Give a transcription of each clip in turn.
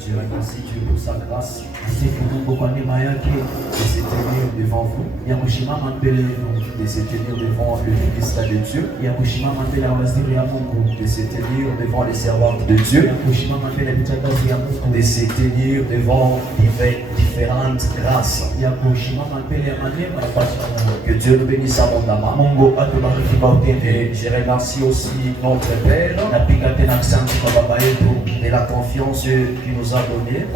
Je remercie Dieu pour sa grâce de se tenir devant vous, de se tenir devant le ministère de Dieu, de se tenir devant les servantes de Dieu, de se tenir devant différentes grâces. Que Dieu nous bénisse abondamment. Et je remercie aussi notre Père de la confiance qu'il nous a donnée.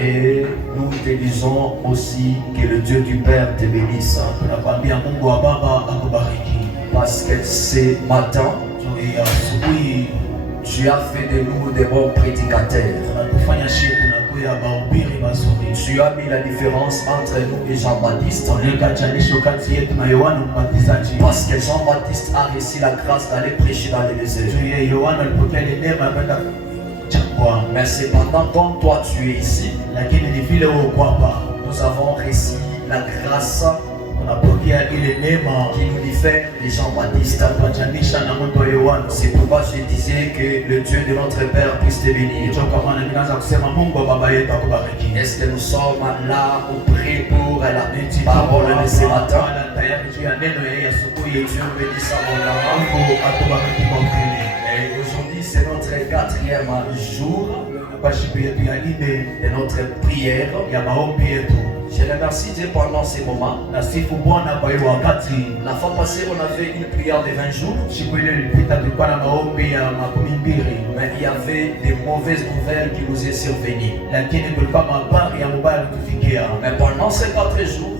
Et nous te disons aussi que le Dieu du Père te bénisse. Parce que ce matin, tu as fait de nous des bons prédicateurs. Tu as mis la différence entre nous et Jean-Baptiste. Parce que Jean-Baptiste a reçu la grâce d'aller prêcher dans les déserts. Mais cependant, comme toi tu es ici, nous avons reçu la grâce qui nous diffère des Jean-Baptiste. C'est pourquoi je disais que le Dieu de notre Père puisse te bénir. Est-ce que nous sommes là ou prêts pour la parole de ce matin? Que Dieu bénisse abondamment. Et aujourd'hui c'est notre 4e jour de notre prière. Je remercie Dieu pendant ces moments. La fois passée, on avait une prière de 20 jours. Mais il y avait des mauvaises nouvelles qui nous est survenues. Mais pendant ces 4 jours,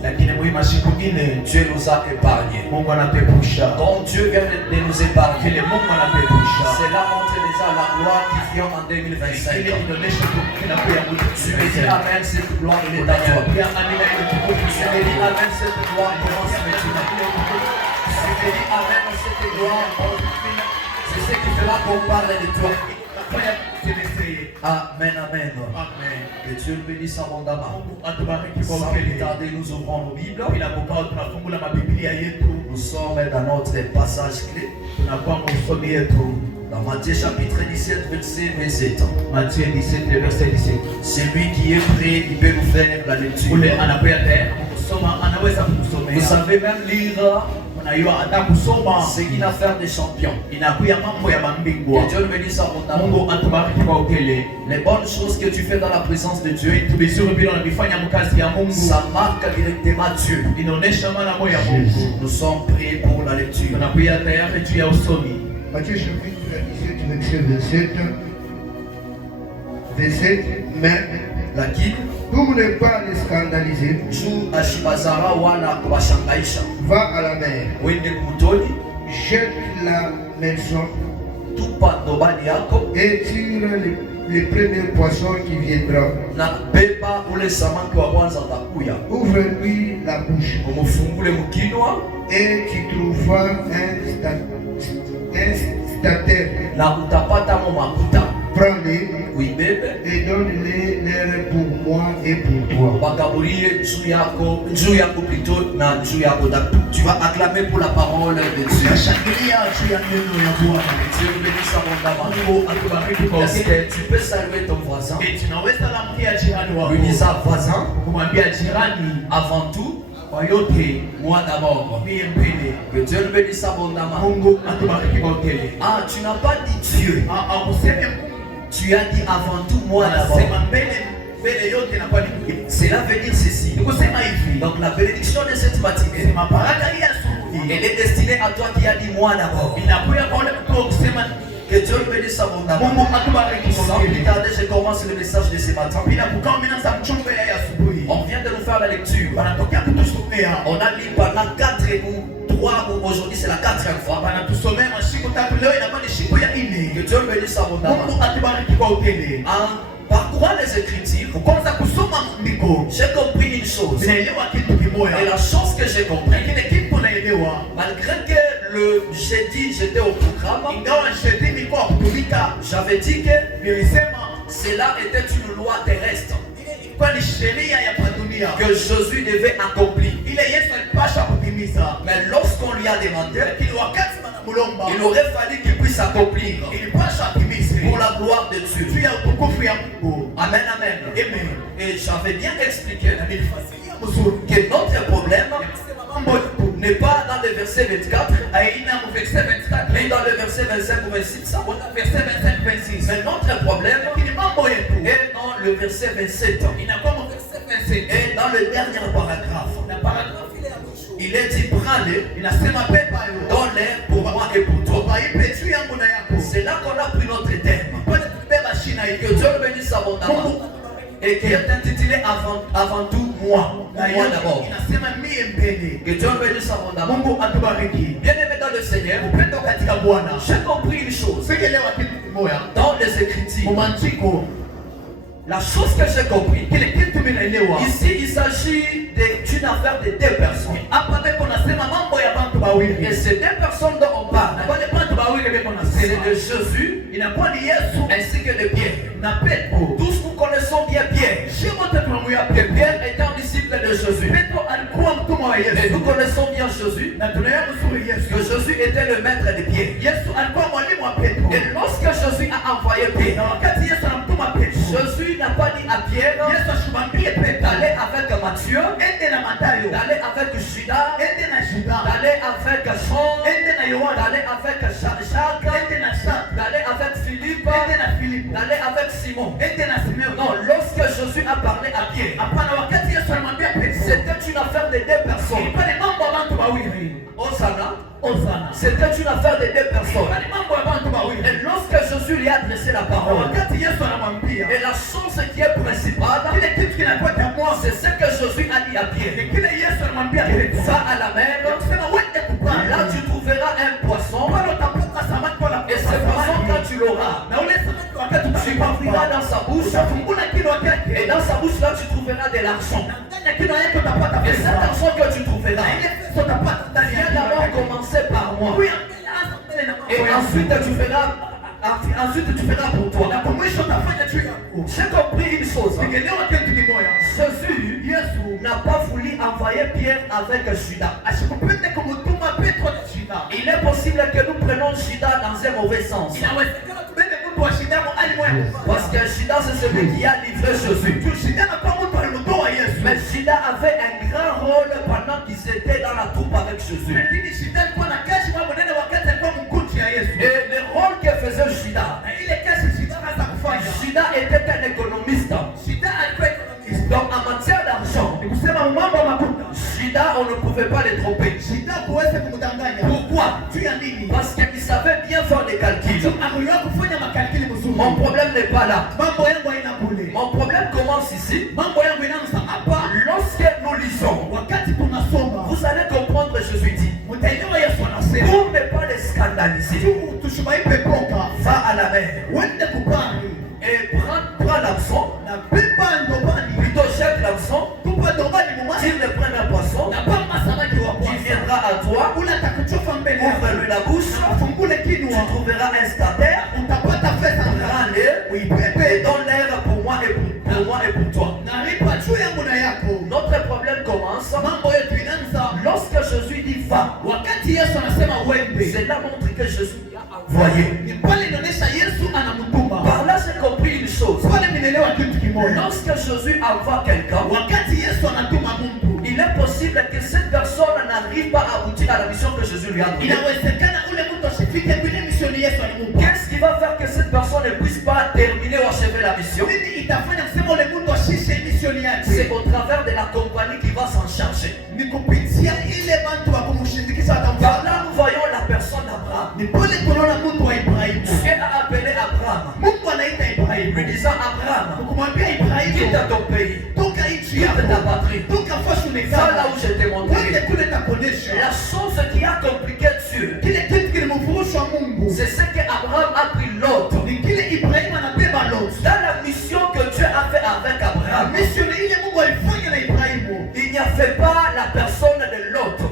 Dieu nous a épargnés. Donc Dieu vient de nous épargner. Cela montre déjà la gloire qui vient en 2025. Tu me dis amen, cette gloire est à toi. Je te dis amen, cette gloire commence maintenant. Je te dis amen, cette gloire. C'est ce qui fera qu'on parle de toi. Amen, amen. Que Dieu le bénisse abondamment. Sans plus tarder, nous ouvrons nos Bibles. Nous sommes dans notre passage clé. Dans Matthieu chapitre 17, verset 27. Matthieu 17, verset 17. Celui qui est prêt, il peut nous faire la lecture. Vous savez même lire c'est une affaire de champion. Que Dieu le bénisse abondamment. Les bonnes choses que tu fais dans la présence de Dieu, ça marque directement Dieu. Nous sommes prêts pour la lecture. Matthieu chapitre 17, verset 27. Mais pour ne pas les scandaliser, va à la mer, jette la maison et tire les premiers poissons qui viendront. Ouvre-lui la bouche et tu trouveras un statère. Prends-les et donne-les l'air pour moi et pour toi. Tu vas acclamer pour la parole de Dieu. Dieu bénisse abondamment. Est-ce que tu peux saluer ton voisin? Lui disant voisin, avant tout, moi d'abord. Que Dieu le bénisse abondamment. Ah, tu n'as pas dit Dieu. Tu as dit avant tout moi d'abord. Cela veut dire ceci. Donc la bénédiction de cette matinée, elle est destinée à toi qui as dit moi d'abord. Que Dieu le bénisse abondamment. Sans plus tarder, je commence le message de ce matin. On vient de nous faire la lecture. On a lu pendant 4 ou 3 ou aujourd'hui c'est la 4e fois. Que Dieu le bénisse abondamment. En parcourant les Écritures, j'ai compris une chose. Et la chose que j'ai compris, malgré que le jeudi j'étais au programme, j'avais dit que cela était une loi terrestre que Jésus devait accomplir. Mais lorsqu'on lui a demandé, il aurait fallu qu'il puisse accomplir pour la gloire de Dieu. juu ya utukufu ya Mungu. Amen, amen. Amen. Et j'avais bien expliqué Na nilifasiria mzuri que notre problème mambo yetu n'est pas dans le verset 24, haina mu verset 24 mais dans le verset 25 ou 26. wala verset 25-26. Mais notre problème Lakini mambo yetu est dans le verset 27. inakuwa mu verset 27. Et dans le dernier paragraphe, Na paragrafu ile ya mwisho il est dit prends-les, inasema pepa yo donne-les pour moi et pour toi. waipe juu yangu na yako. C'est là qu'on a pris notre thème. Pale tulibeba shina Que hiyo. Dieu le bénisse abondamment. Mungu Et qui est intitulé avant tout moi. na Moi hiyo d'abord. inasema mie mbele. Que Dieu le bénisse abondamment. Mungu atubariki. Bien aimé dans le Seigneur, Upendo katika Bwana. j'ai compris une chose. Sikelewa kitu kimoja. Dans les Écritures, Mumantiko la chose que j'ai compris, kile kitu minaelewa. ici il s'agit d'une affaire de deux personnes. Hapa beko nasema mambo ya bantu bawili. Et ces deux personnes dont on parle, Na wale bantu bawili beko c'est nasema de Jésus inakuwa ni Yesu ainsi que de Pierre. na Petro. Tous nous connaissons bien Pierre. Sisi wote tunamjua Que Petro. Pierre était un disciple de Jésus. Petro alikuwa mtumwa wa Et Yesu. nous connaissons bien Jésus, Na tunayua mzuri que Yesu. Jésus était le maître de Pierre. Yesu alikuwa mwalimu wa Petro. Et lorsque Jésus a envoyé Na Pierre, wakati Yesu anamtuma Petro, Jésus n'a pas dit à Pierre Yesu ashubambie Petro d'aller avec Matthieu, ende na Matayo, d'aller avec Judas, ende na Juda, d'aller avec Jean, ende na Yohana, d'aller avec Jacques, ende na Jacques, d'aller avec Philippe, ende na Filipo, d'aller avec Simon. ende na Simeo. Non, lorsque Jésus a parlé à Pierre, Hapana, wakati Yesu anamwambia Petro, c'était une affaire de deux personnes. ilikuwa ni mambo ya bantu bawili. Hosanna, Ozana. c'était une affaire de deux personnes. Ilikuwa ni mambo ya bantu bawili. Et lorsque Jésus lui a adressé la Na parole, wakati Yesu anamwambia, et la chose qui est principale, kile kitu kinakuwa cha mwanzo, c'est ce que Jésus a dit à Pierre. ni kile Yesu anamwambia Petro. Va à la mer, Kusema wende kupanda. là tu trouveras un poisson, Pale utapata samaki kwa la et ce poisson quand tu l'auras, na ule samaki wakati tu l'ouvriras dans sa bouche, utafungula kinywa et chake. dans sa bouche là tu trouveras de l'argent. Na ndani ya kinywa yake utapata Et cet pesa. argent que tu trouveras, Na ile pesa utapata ndani ya viens kinywa d'abord yake. commencer par moi. Huyu mbele anza mbele na mambo Et yako. ensuite tu feras pour Na toi. kwa mwisho utafanya juu yako. J'ai compris une chose. Tegemea kitu kimoja. Jésus Yesu n'a pas voulu envoyer Pierre avec Judas. asikupende kumtuma Petro na Juda. Il est possible que nous prenions Judas dans un mauvais sens. Inawezekana tubebe mtu wa shida mo ali moya. Parce que Judas c'est celui qui a livré Jésus. Tu shida na kwa mtu alimtoa Yesu. Mais Judas avait un grand rôle pendant qu'ils étaient dans la troupe avec Jésus. Lakini shida alikuwa na kazi mambo nene wakati alikuwa mkuti ya Yesu. Et le rôle que faisait Judas, Na ile kazi shida hasa kufanya. Judas était un économiste. Shida alikuwa economist. Donc en matière d'argent, Ni kusema mambo ya makuta. Judas on ne pouvait pas le tromper. Shida kuweze kumdanganya. Pourquoi? Juu ya nini? Parce qu'il savait bien faire des calculs. Akujua kufanya makalkili mzuri. Mon problème n'est pas là. Mambo yangu haina kule. Mon problème commence ici. Mambo yangu inaanza hapa. Lorsque nous lisons, Wakati tunasoma, vous allez comprendre Jésus dit, mtaelewa Yesu anasema. pour ne pas les scandaliser, Tu tushibaipe poka. va à la mer Wende kupani. et prends l'hameçon, Na pepa ndobani. plutôt jette l'hameçon, Tupa ndobani mumasi. tire le premier poisson Na pamba samaki wa qui kwanza. viendra à toi, Ule atakuchofa mbele yako. ouvre-lui la bouche, Afungule tu kinywa. trouveras un stataire, Utapata pesa. prends-le, et donne-l'air pour moi et pour toi. Nalipa juu yangu na yako. Notre problème commence Mambo yetu inaanza. lorsque Jésus dit va. Wakati Yesu anasema wende. Cela montre que Jésus a envoyé. Ni pale inaonyesha Yesu anamtuma. Par là, j'ai compris une chose. Pale ninaelewa kitu kimoja. Lorsque Jésus envoie quelqu'un, Wakati Yesu anatuma mtu. il est possible que cette personne n'arrive pas à aboutir à la mission que Jésus lui a donnée. Inawezekana ule mtu asifike kwenye misioni Yesu alimupa. Qu'est-ce qui va faire que cette personne ne puisse pas terminer ou achever la mission? Nini itafanya kusema ule mtu ashishe misioni C'est yake? au travers de la compagnie qui va s'en charger. Ni kupitia ile bantu wa kumshindikisha Par atamfanya. là, nous voyons la personne d'Abraham. Ni pale tunaona mtu wa Ibrahimu. Dieu a appelé Abraham, Mungu anaita Ibrahimu. lui disant Abraham, Kumwambia Ibrahimu, quitte ton pays, toka nchi quitte ta yako. patrie, Toka fashi va là unaizaa. où je t'ai Wende montré. kule takuonesha. La chose qui a compliqué Dieu, Kile kitu kilimfurusha Mungu. c'est ce que Abraham a pris l'autre. Ni kile Ibrahimu anabeba lote. Dans la mission que Dieu a fait avec Abraham, Misioni ile Mungu alifanya na Ibrahimu. il n'y avait pas la personne de l'autre.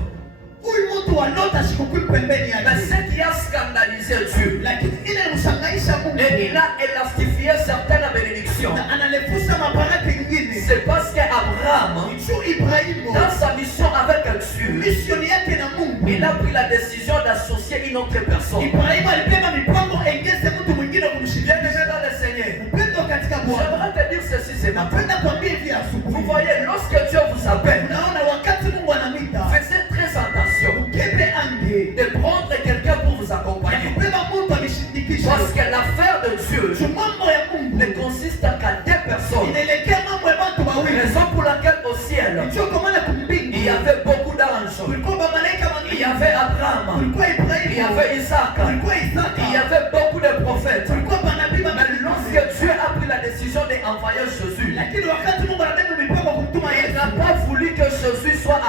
Huyu mtu wa lote ashikukui pembeni Mais yake. ce qui a scandalisé Dieu, Lakini ile mshangaisha Mungu. et il a élastifié certaines bénédictions, Na analefusha mabaraka ingine. c'est parce qu'Abraham, Juu Ibrahimu. dans sa mission avec Dieu, Misioni yake na Mungu. il a pris la décision d'associer une autre personne. Ibrahimu alibeba mipango engeze mtu mwingine kumshindia. Bien-aimé dans le Seigneur, Seigneur, Upendo katika Bwana. j'aimerais te dire ceci ce matin. Napenda kuambia hivi asubuhi. Vous voyez, lorsque Dieu vous appelle, Unaona wakati Mungu anamwita, faites très attention ukebe ange. de prendre quelqu'un pour vous accompagner. Kubeba mtu ameshindikisha. Parce que l'affaire de Dieu Mambo ya Mungu ne consiste qu'à deux personnes. inaelekea mambo ya watu wawili. Raison pour laquelle au ciel, Ndiyo kwa maana kumbingu il y avait beaucoup d'anges. kulikuwa malaika Il y wangi. avait Abraham. Kulikuwa Il y Ibrahimu. avait Isaac. Kulikuwa Isaka. Il y avait beaucoup de prophètes. Kulikuwa manabii Mais wangi. lorsque Dieu a pris la décision d'envoyer Jésus, Lakini wakati Mungu anabeba mipango kumtuma il Yesu, n'a pas voulu que Jésus soit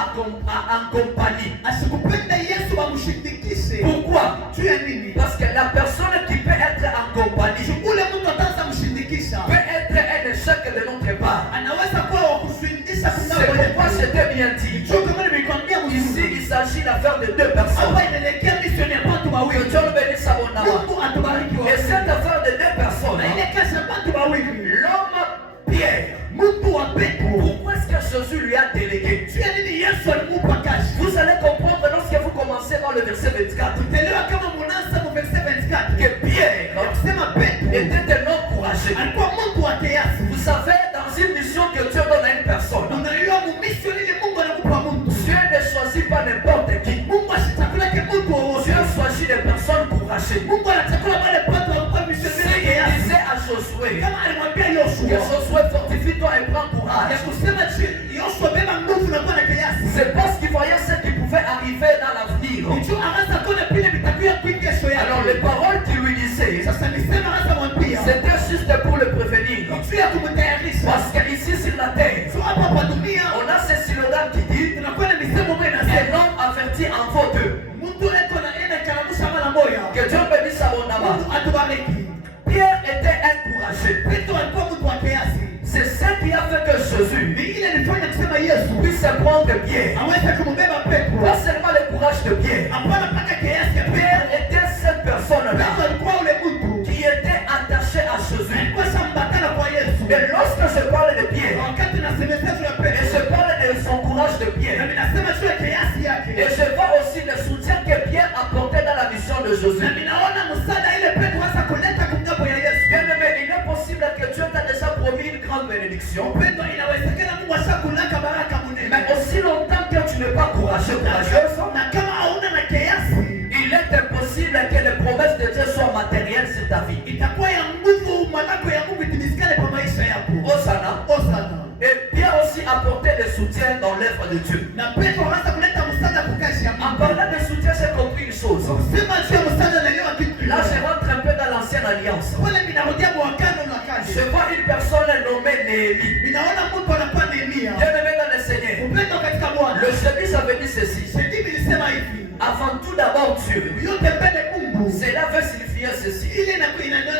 en compagnie. asikupenda Yesu amshindikishe. Pourquoi? Juu ya nini? Parce que la personne qui peut être en compagnie Ule mtu ataanza mshindikisha. peut être un échec de notre part. Anaweza kuwa wa kushindisha C'est pourquoi c'était bien dit. Sio kama nimekwambia Ici, mzuri. il s'agit d'affaire de deux personnes. Hapa inaelekea mission ya watu Que wawili. Dieu nous bénisse abondamment. Mungu atubariki Et wote. cette affaire de deux personnes, Na ile kazi ya watu wawili. l'homme Pierre, Mtu wa Petro. pourquoi est-ce que Jésus lui a délégué? Juu ya nini Yesu alimupa kazi? Vous allez comprendre lorsque vous commencez dans le verset 24 Elewa kama mnaanza mu verse 24. que Pierre Kusema Petro était un homme courageux. alikuwa mtu wa kiasi. Vous savez, dans une mission que Dieu donne à une personne, Unaiona mu mission ile Mungu anakupa mtu. Dieu ne choisit pas n'importe qui. Mungu asichakula ke mtu wowote. Dieu choisit des personnes courageuses. Mungu anachakula wale watu wa mission C'est ile qu'il kiasi. disait à Josué Kama alimwambia que Yoshua, Josué, fortifie-toi et prends ya courage. kusema Yoshua beba nguvu na kuwa na kiasi. C'est parce qu'il voyait ce qui pouvait arriver dans l'avenir. Ndicho anaanza kuona vile vitakuwa kwa kesho yake. Alors les paroles qu'il lui disait, Sasa nisema hata mwambia. c'était juste pour le prévenir. Juu ya kumtayarisha. Parce qu'ici sur la terre, So hapa kwa dunia on a ce slogan qui dit tunakuwa na misemo moja un inasema homme averti en vaut deux. mtu eko na enda kalamusha mara moja. Que Dieu bénisse abondamment. Mungu atubariki. Pierre était un courageux. Petro alikuwa mtu wa kiasi. C'est ce qui a fait que Jésus Ni ile ilifanya kusema Yesu puisse prendre Pierre. aweze kumbeba Petro. Pas seulement le courage de Pierre. Hapana mpaka kiasi ya Pierre Petro. était cette personne-là Petro alikuwa ule mtu qui était attaché à Jésus. alikuwa shambatana kwa Yesu. Et lorsque je parle de Pierre, Wakati nasemesha juu ya et Petro. je parle de son courage de Na Pierre, ninasema juu ya kiasi yake. et je vois aussi le soutien que Pierre apportait dans la mission de Na Jésus. ninaona msaada ile Petro hasa kuleta kumgambo ya Yesu. Bien aimé, il est possible que Dieu t'a déjà promis une grande bénédiction. Petro inawezekana Mungu ashakulaka baraka munene. Mais aussi longtemps que tu n'es pas courageux, courageuse, Na kama hauna na kiasi, il est impossible que les promesses de Dieu soient matérielles sur ta vie. itakuwa ya nguvu malako ya Mungu itimizikane kwa maisha yako. Osana. Osana. Et Pierre aussi apportait des soutiens dans l'œuvre de Dieu. Na Petro hasa kuleta msaada kwa kazi ya En Mungu. parlant de soutien, j'ai compris une chose. Sema juu ya msaada na leo kitu. Là, je rentre un peu dans l'ancienne alliance. Wale minarudia mwakano na kazi. Je vois une personne nommée Néhémie. Ninaona mtu anakuwa Nehemia. Bien-aimé dans le Seigneur. Upendo katika Bwana. Le chemise avait dit ceci. Shedi nilisema hivi. Avant tout d'abord Dieu. Yote mbele Mungu. Cela veut signifier ceci. Ile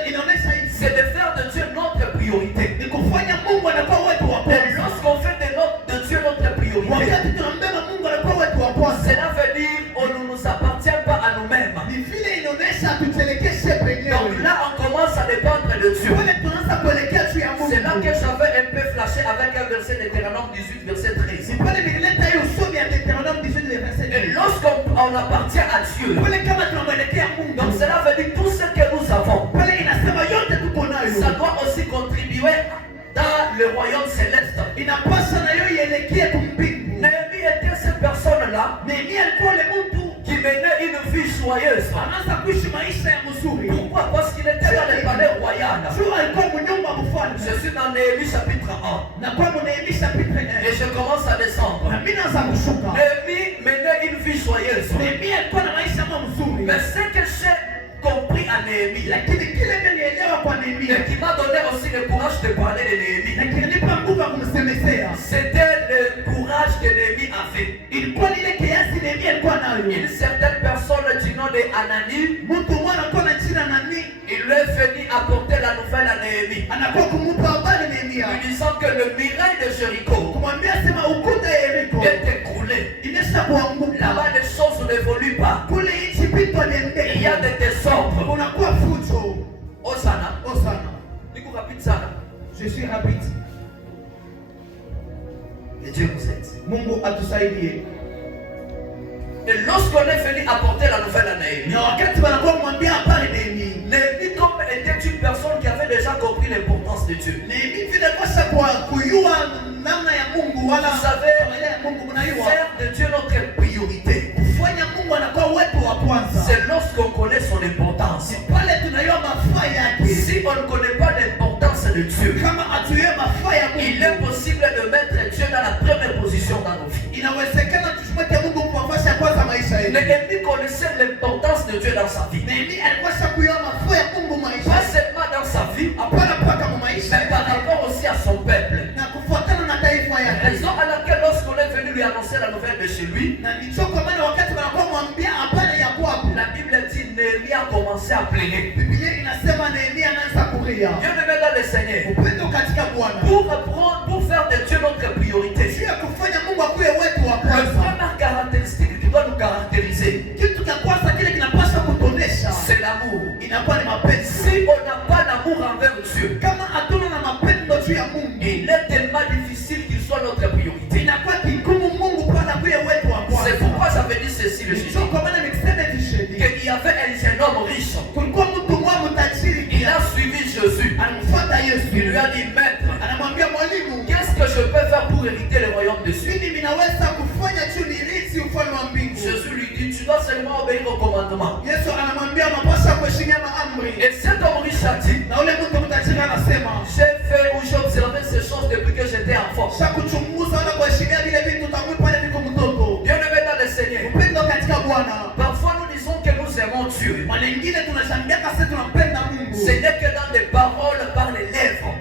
inaonyesha hivi. C'est de faire de Dieu notre priorité. Ni kufanya Mungu anakuwa wetu wa Et kwanza. lorsqu'on fait de Dieu notre priorité, Wakati tunambeba Mungu anakuwa wetu wa kwanza. cela veut dire on ne nous appartient pas à nous-mêmes. Ni vile inaonyesha tutelekeshe Donc penyewe. là, on commence à dépendre de Dieu. Wale tunaanza kuelekea juu ya Mungu. C'est là que j'avais un peu flashé avec un verset de Deutéronome 18, verset 13. Ni pale nilileta hiyo usomi ya Deuteronome 18 verset Et 10. lorsqu'on appartient à Dieu, Wale kama tunamwelekea Mungu. donc cela veut dire tout ce que nous avons, Pale inasema yote tuko nayo. ça doit aussi contribuer dans le royaume céleste. Inapaswa na hiyo ielekee kumbingu. Néhémie était cette personne-là Nehemia alikuwa ule mtu qui menait une vie joyeuse. anaanza kuishi maisha ya mzuri. Pourquoi? Parce qu'il était dans le palais royal. Juu alikuwa mnyumba mfalme. Je suis dans Néhémie chapitre 1 Na kwa Nehemia chapitre 1. et je commence à descendre. Na mimi naanza kushuka. Néhémie menait une vie joyeuse. Nehemia alikuwa na maisha mzuri. Mais ce que j'ai compris à Néhémie, Lakini kile nilielewa kwa Nehemia et qui m'a donné aussi le courage de parler de Néhémie, na kilinipa nguvu ya kumsemezea. c'était le courage que Néhémie avait. Ilikuwa lile kiasi Nehemia alikuwa nayo. Une certaine personne du nom de Anani, Mtu mmoja alikuwa na jina nani? il est venu apporter la nouvelle à Néhémie, Anakuwa kumupa habari Nehemia. lui disant que le mirail de Jéricho Kumwambia sema ukuta ya Yeriko est écroulé. imesha kuanguka. Là-bas, les choses n'évoluent pas. Kule nchi vitu Il y a des désordres. unakuwa fujo. Osana, Osana. niko rapide sana. Je suis rapide. Et Dieu vous aide. Mungu atusaidie. Et lorsqu'on est venu apporter la nouvelle à Néhémie, Na wakati wanakuwa kumwambia habari Nehemia. Néhémie comme était une personne qui avait déjà a compris l'importance de Dieu. Vous savez, faire de Dieu notre priorité, c'est lorsqu'on connaît son importance. Si on ne connaît pas l'importance de Dieu, il est possible de mettre Dieu dans la première position dans nos vies. Néhémie connaissait l'importance de Dieu dans sa vie. Pas seulement dans sa vie, mais par rapport aussi à son peuple. Raison à laquelle lorsqu'on est venu lui annoncer la nouvelle de chez lui, la Bible dit Néhémie a commencé à pleurer. Dieu me met dans le Seigneur. Pour faire de Dieu notre priorité, la première caractéristique qui doit nous caractériser, c'est l'amour. Si on n'a pas d'amour envers Dieu, il est tellement difficile qu'il soit notre priorité. C'est pourquoi j'avais dit ceci le Jésus. Qu'il y avait un jeune homme riche. Il a suivi Jésus. Il lui a dit, maître, qu'est-ce que je peux faire pour hériter le royaume de Dieu? Jésus lui dit, tu dois seulement obéir au commandement. Et cet homme riche a dit, j'ai fait ou j'ai observé ces choses depuis que j'étais enfant. Bien aimé dans le Seigneur, parfois nous disons que nous aimons Dieu. Ce n'est que dans les paroles, par les lèvres.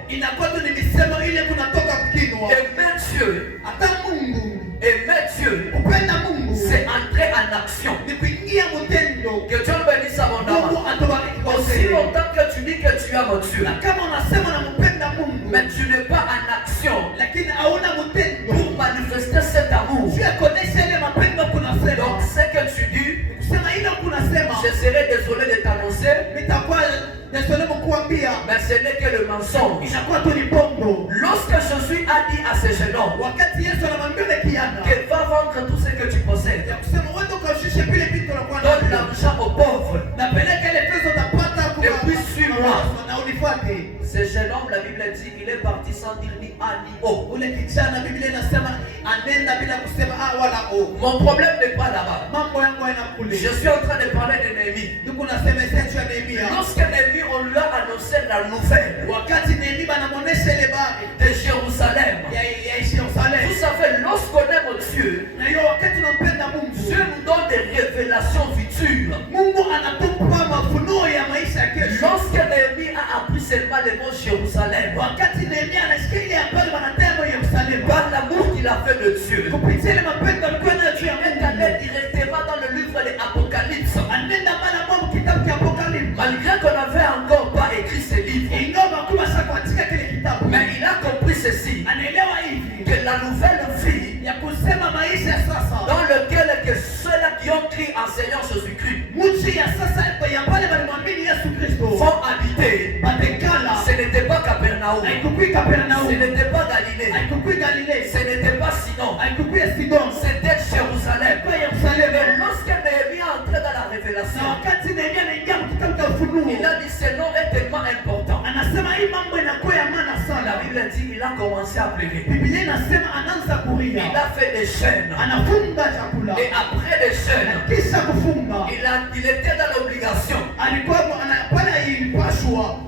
Aimer Dieu, c'est entrer en action. Que Dieu le bénisse abondamment. Aussi longtemps que tu dis que tu aimes Dieu, mais tu n'es pas en action pour manifester cet amour. Donc ce que tu dis, je serai désolé de t'annoncer, mais ce n'est que le mensonge. Lorsque Jésus a dit à ce jeune homme qu'il va vendre tout ce que tu possèdes, donne l'argent aux pauvres, et puis suis-moi. Ce jeune homme, la Bible dit, il est parti sans dire ni A ni O. Mon problème n'est pas là-bas. Je suis en train de parler de Néhémie. Lorsque Néhémie, on lui a annoncé la nouvelle de Jérusalem. Vous savez, lorsqu'on aime Dieu, Dieu nous donne des révélations futures. Lorsque Néhémie a appris seulement le mot Jérusalem, par l'amour qu'il a fait de Dieu, il est allé directement dans le livre de l'Apocalypse. Malgré qu'on n'avait encore pas écrit ce livre, mais il a compris ceci, que la nouvelle vie dans laquelle ceux-là qui ont crié en Seigneur Jésus-Christ vont habiter. Ce n'était pas Capernaum, ce n'était pas Galilée, ce n'était pas Sidon, c'était Jérusalem. Mais lorsque Néhémie est entré dans la révélation, il a dit ce nom est tellement important. La Bible dit il a commencé à pleurer. Il a fait des chaînes. Et après les chaînes, il était dans l'obligation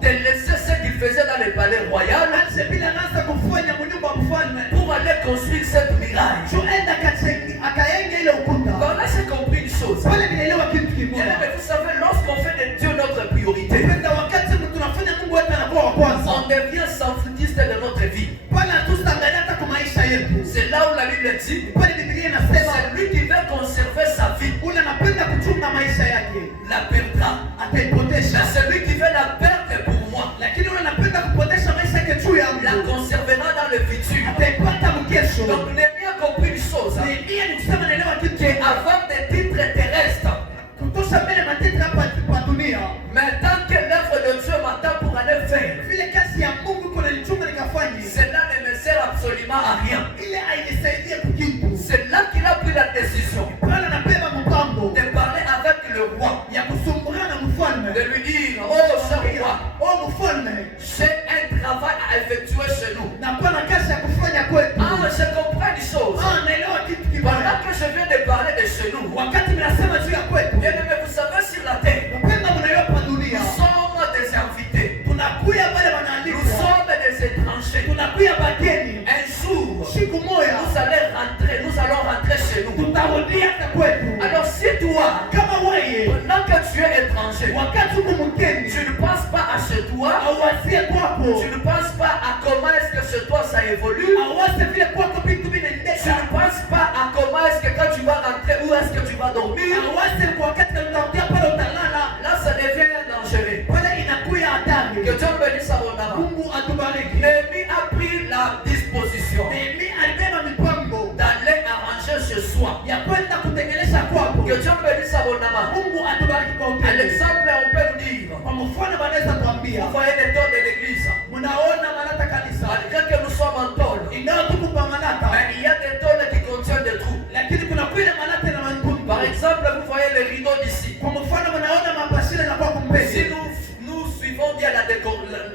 de laisser ce qu'il faisait dans le palais royal pour aller construire cette muraille. Quand là j'ai compris une chose. Vous savez, lorsqu'on fait de Dieu notre priorité, on devient sans-foutiste de notre vie. C'est là où la Bible dit, c'est lui qui veut conserver sa vie, la perdra. Mais celui qui veut la perdre pour moi, la conservera dans le futur. Donc Néhémie a compris une chose, qu'avant des titres terrestres, mais tant que l'œuvre de Dieu m'attend pour aller faire, cela ne me sert absolument à rien. C'est là qu'il a pris la décision de parler avec le roi, de lui dire, oh cher roi, j'ai effectuer chez nous. na kuwa na kazi ya kufanya kwetu. Je comprends une chose. Naelewa kitu Pendant kimoja. que je viens de parler de chez nous, Wakati mnasema juu ya kwetu, bien aimé, vous savez, sur la terre, mpenda mnayo hapa dunia, nous sommes des invités. tunakuya pale Nous wanaalikwa, sommes des étrangers. tunakuya bageni. Un jour, Siku moja nous allons rentrer chez nous. tutarudia hata kwetu. Alors si toi, Kama wewe pendant que tu es étranger, wakati uko mgeni, tu ne penses pas à chez toi, auwazie kwako, tu ne penses pas à comment est-ce que chez toi ça évolue, auwaze vile kwako vitu tu vinaendeka, ne penses pas à comment est-ce que quand tu vas rentrer, où est-ce que tu vas dormir, auwaze kwa wakati utarudia pale utalala, là ça devient dangereux. pale inakuya hatari. Que Dieu me bénisse abondamment. Mungu atubariki. Néhémie a pris la disposition Nehemia alibeba mipango d'aller arranger chez soi. ya kwenda kutengeneza kwako. Que Dieu me bénisse abondamment. Mungu atubariki kwa À upendo. l'exemple, on peut nous dire, Kwa mfano wanaweza kuambia, vous voyez les taux de l'église, mnaona Malata kanisa malgré que nous sommes en tôle, inao tuko pa Malata, mais il y a des tôles qui contiennent des trous. lakini kuna kwile Malata na mangungu. Par exemple, vous voyez les rideaux d'ici. Kwa mfano mnaona mapasile na kwa Si kumpezi. nous suivons bien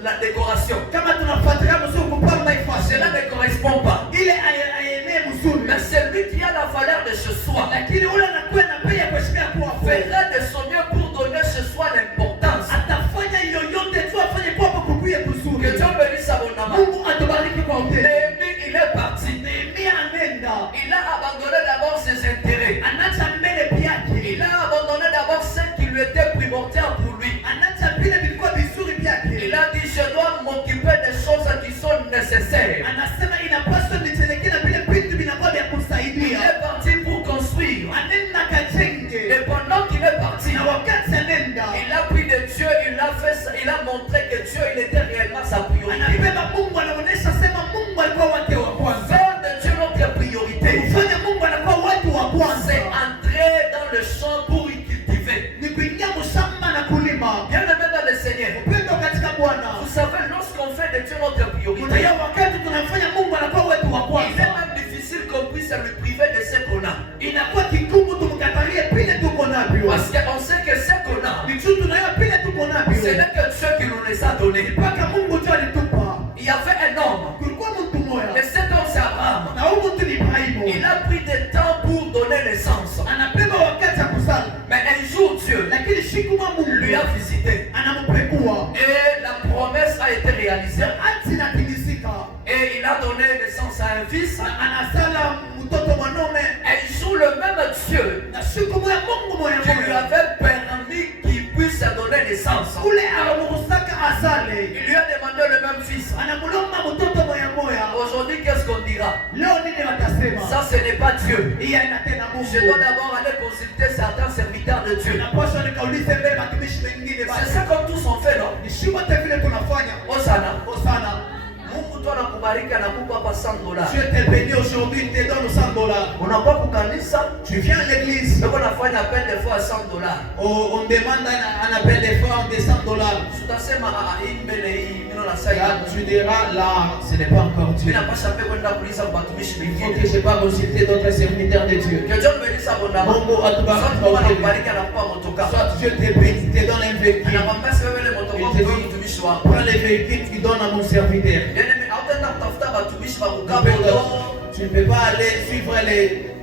la décoration, Kama tunafuatilia mzuri kupamba ifasi. cela ne correspond pas. Ile ayenee mzuri. Mais celui qui a la valeur de chez soi Lakini ule anakuwa na bei ya kuheshimia kwa fera de son mieux pour donner chez soi l'importance. atafanya yoyote tu afanye kwako kukuye Que kuzuri. Dieu bénisse abondamment. Mungu atubariki kwa upendo. Néhémie, il est parti. Nehemia anenda. Il a abandonné d'abord ses intérêts. Anacha mbele vyake. Il a abandonné d'abord ce qui lui était primordial pour lui. Anacha vile vilikuwa vizuri vyake. Il a dit, je dois m'occuper des choses qui sont nécessaires. Anasema inapaswa nitelekee na vile vitu vinakuwa vya Il kusaidia. est parti pour construire. Anenda kajenge. Et pendant qu'il est parti, Na wakati anenda, il a pris de Dieu, il a montré que Dieu, il était réellement sa priorité. anabeba Mungu, anaonyesha sema Mungu alikuwa wake wa kwanza. Faire de Dieu notre priorité, Kufanya Mungu anakuwa watu wa kwanza. c'est entrer dans le champ pour y cultiver. Ni kuingia mshamba na kulima. Bien aimé dans le Seigneur, Upendo katika Bwana. vous savez, lorsqu'on fait de Dieu notre priorité, Unajua wakati tunafanya Mungu anakuwa wetu wa il est kwanza. même difficile qu'on puisse lui priver de ce qu'on a. Inakuwa kigumu tumkatalie pile tuko navyo. Parce qu'on sait que ce qu'on a, Ni tu tunayo pile tuko ce navyo. n'est que Dieu qui nous les a donnés. Mpaka Mungu tu alitupa. Il y avait un homme, Kulikuwa mtu et mmoja. cet homme c'est Abraham. Na huyu mtu ni Ibrahimu. Il a pris du temps pour donner naissance. Anabeba wakati ya kusali. Mais un jour, Dieu Lakini siku mwa Mungu lui a visité. anampekua. Et la promesse a été réalisée. Ati natikisika. Et il a donné naissance à un fils. Anasala mtoto mwanaume. Un jour, le même Dieu Na siku moja Mungu moja qui lui avait permis qu'il puisse donner naissance, ule aramurusaka asale. il lui a demandé le même fils. Anamulomba mtoto moja moja. Aujourd'hui, qu'est-ce qu'on dira? Leo nini watasema? Ça, ce n'est pas Dieu. Hii haina tena Je dois Mungu. d'abord aller consulter certains serviteurs de Dieu. Napaswa nikaulize mbele watumishi wengine C'est basi. ça comme tous on fait, non? Ni sisi wote vile tunafanya. Osana. Osana. Mungu tu anakubariki anakupa hapa $100. Dieu te bénit aujourd'hui, te donne $100. Unakuwa kukanisa, Tu viens à l'église, ndio unafanya appel des fois à $100. on demande un appel des fois de $100. Tutasema hii mbele hii mimi na Là, sasa. tu diras là, ce n'est pas encore Mimi Dieu. napasha pe kwenda kuuliza watumishi Il faut wengine. que je pas consulter d'autres serviteurs de Dieu. Que Dieu me bénisse abondamment. Mungu atubariki Soit kwa Mungu upendo. anakubariki anakupa motoka. Soit Dieu te bénit, te donne un véhicule. Anakwambia sasa wewe ile motoka kwa mtumishi wako. Prends le véhicule qu'il donne à mon serviteur. Yaani hautaenda kutafuta watumishi wa Tu kukaboto. ne peux pas aller suivre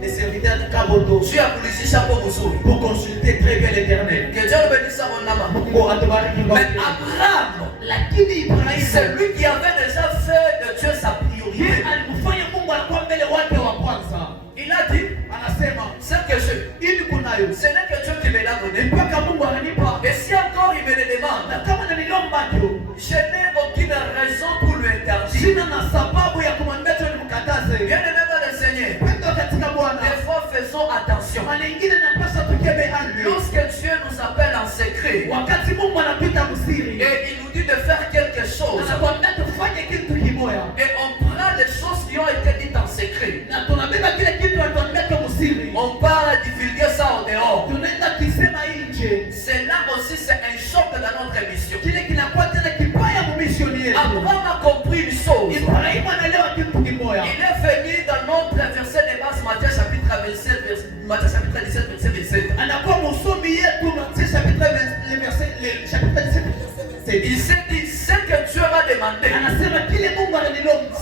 les serviteurs de Kaboto Juu ya kulizisha kwa mzuri. pour consulter très bien l'Éternel. Que Dieu me bénisse abondamment. Mungu atubariki kwa Mais upendo. Abraham, Lakini Ibrahimu c'est lui qui avait déjà fait de Dieu sa yeye priorité. alimfanya Mungu alikuwa mbele wake wa kwanza. Il a dit, Anasema ce que je, ili kunayo ce n'est que Dieu qui me l'a donné. mpaka Mungu ananipa. Et si encore il me le Na demande, kama nililomba tu, je n'ai aucune raison pour lui interdire. sina na sababu ya kumwambia tu nimkataze. Bien aimé dans le Seigneur, Pendo katika Bwana. des fois faisons attention. Mara nyingine napaswa tukebe ardhi. Lorsque Dieu nous appelle en secret Wakati Mungu anapita msiri. et il nous dit de faire quelque chose, Anakuambia tufanye kitu kimoja. et on prend les choses qui ont été dites en secret, Na tunabeba kile kitu anatuambia kwa msiri. on part à divulguer ça au dehors. Tunaenda kisema nje. Cela aussi c'est un choc dans notre mission. Kile kinakuwa tena kibaya mumisioni yetu. Abraham a compris une chose. Ibrahimu anaelewa kitu kimoja. Il est venu dans notre verset de base, Matthieu chapitre 17, Matthieu chapitre 17, verset 27. Anakuwa msomi yetu Matthieu chapitre 17 verset 27. Il s'est dit, ce que Dieu m'a demandé, Anasema kile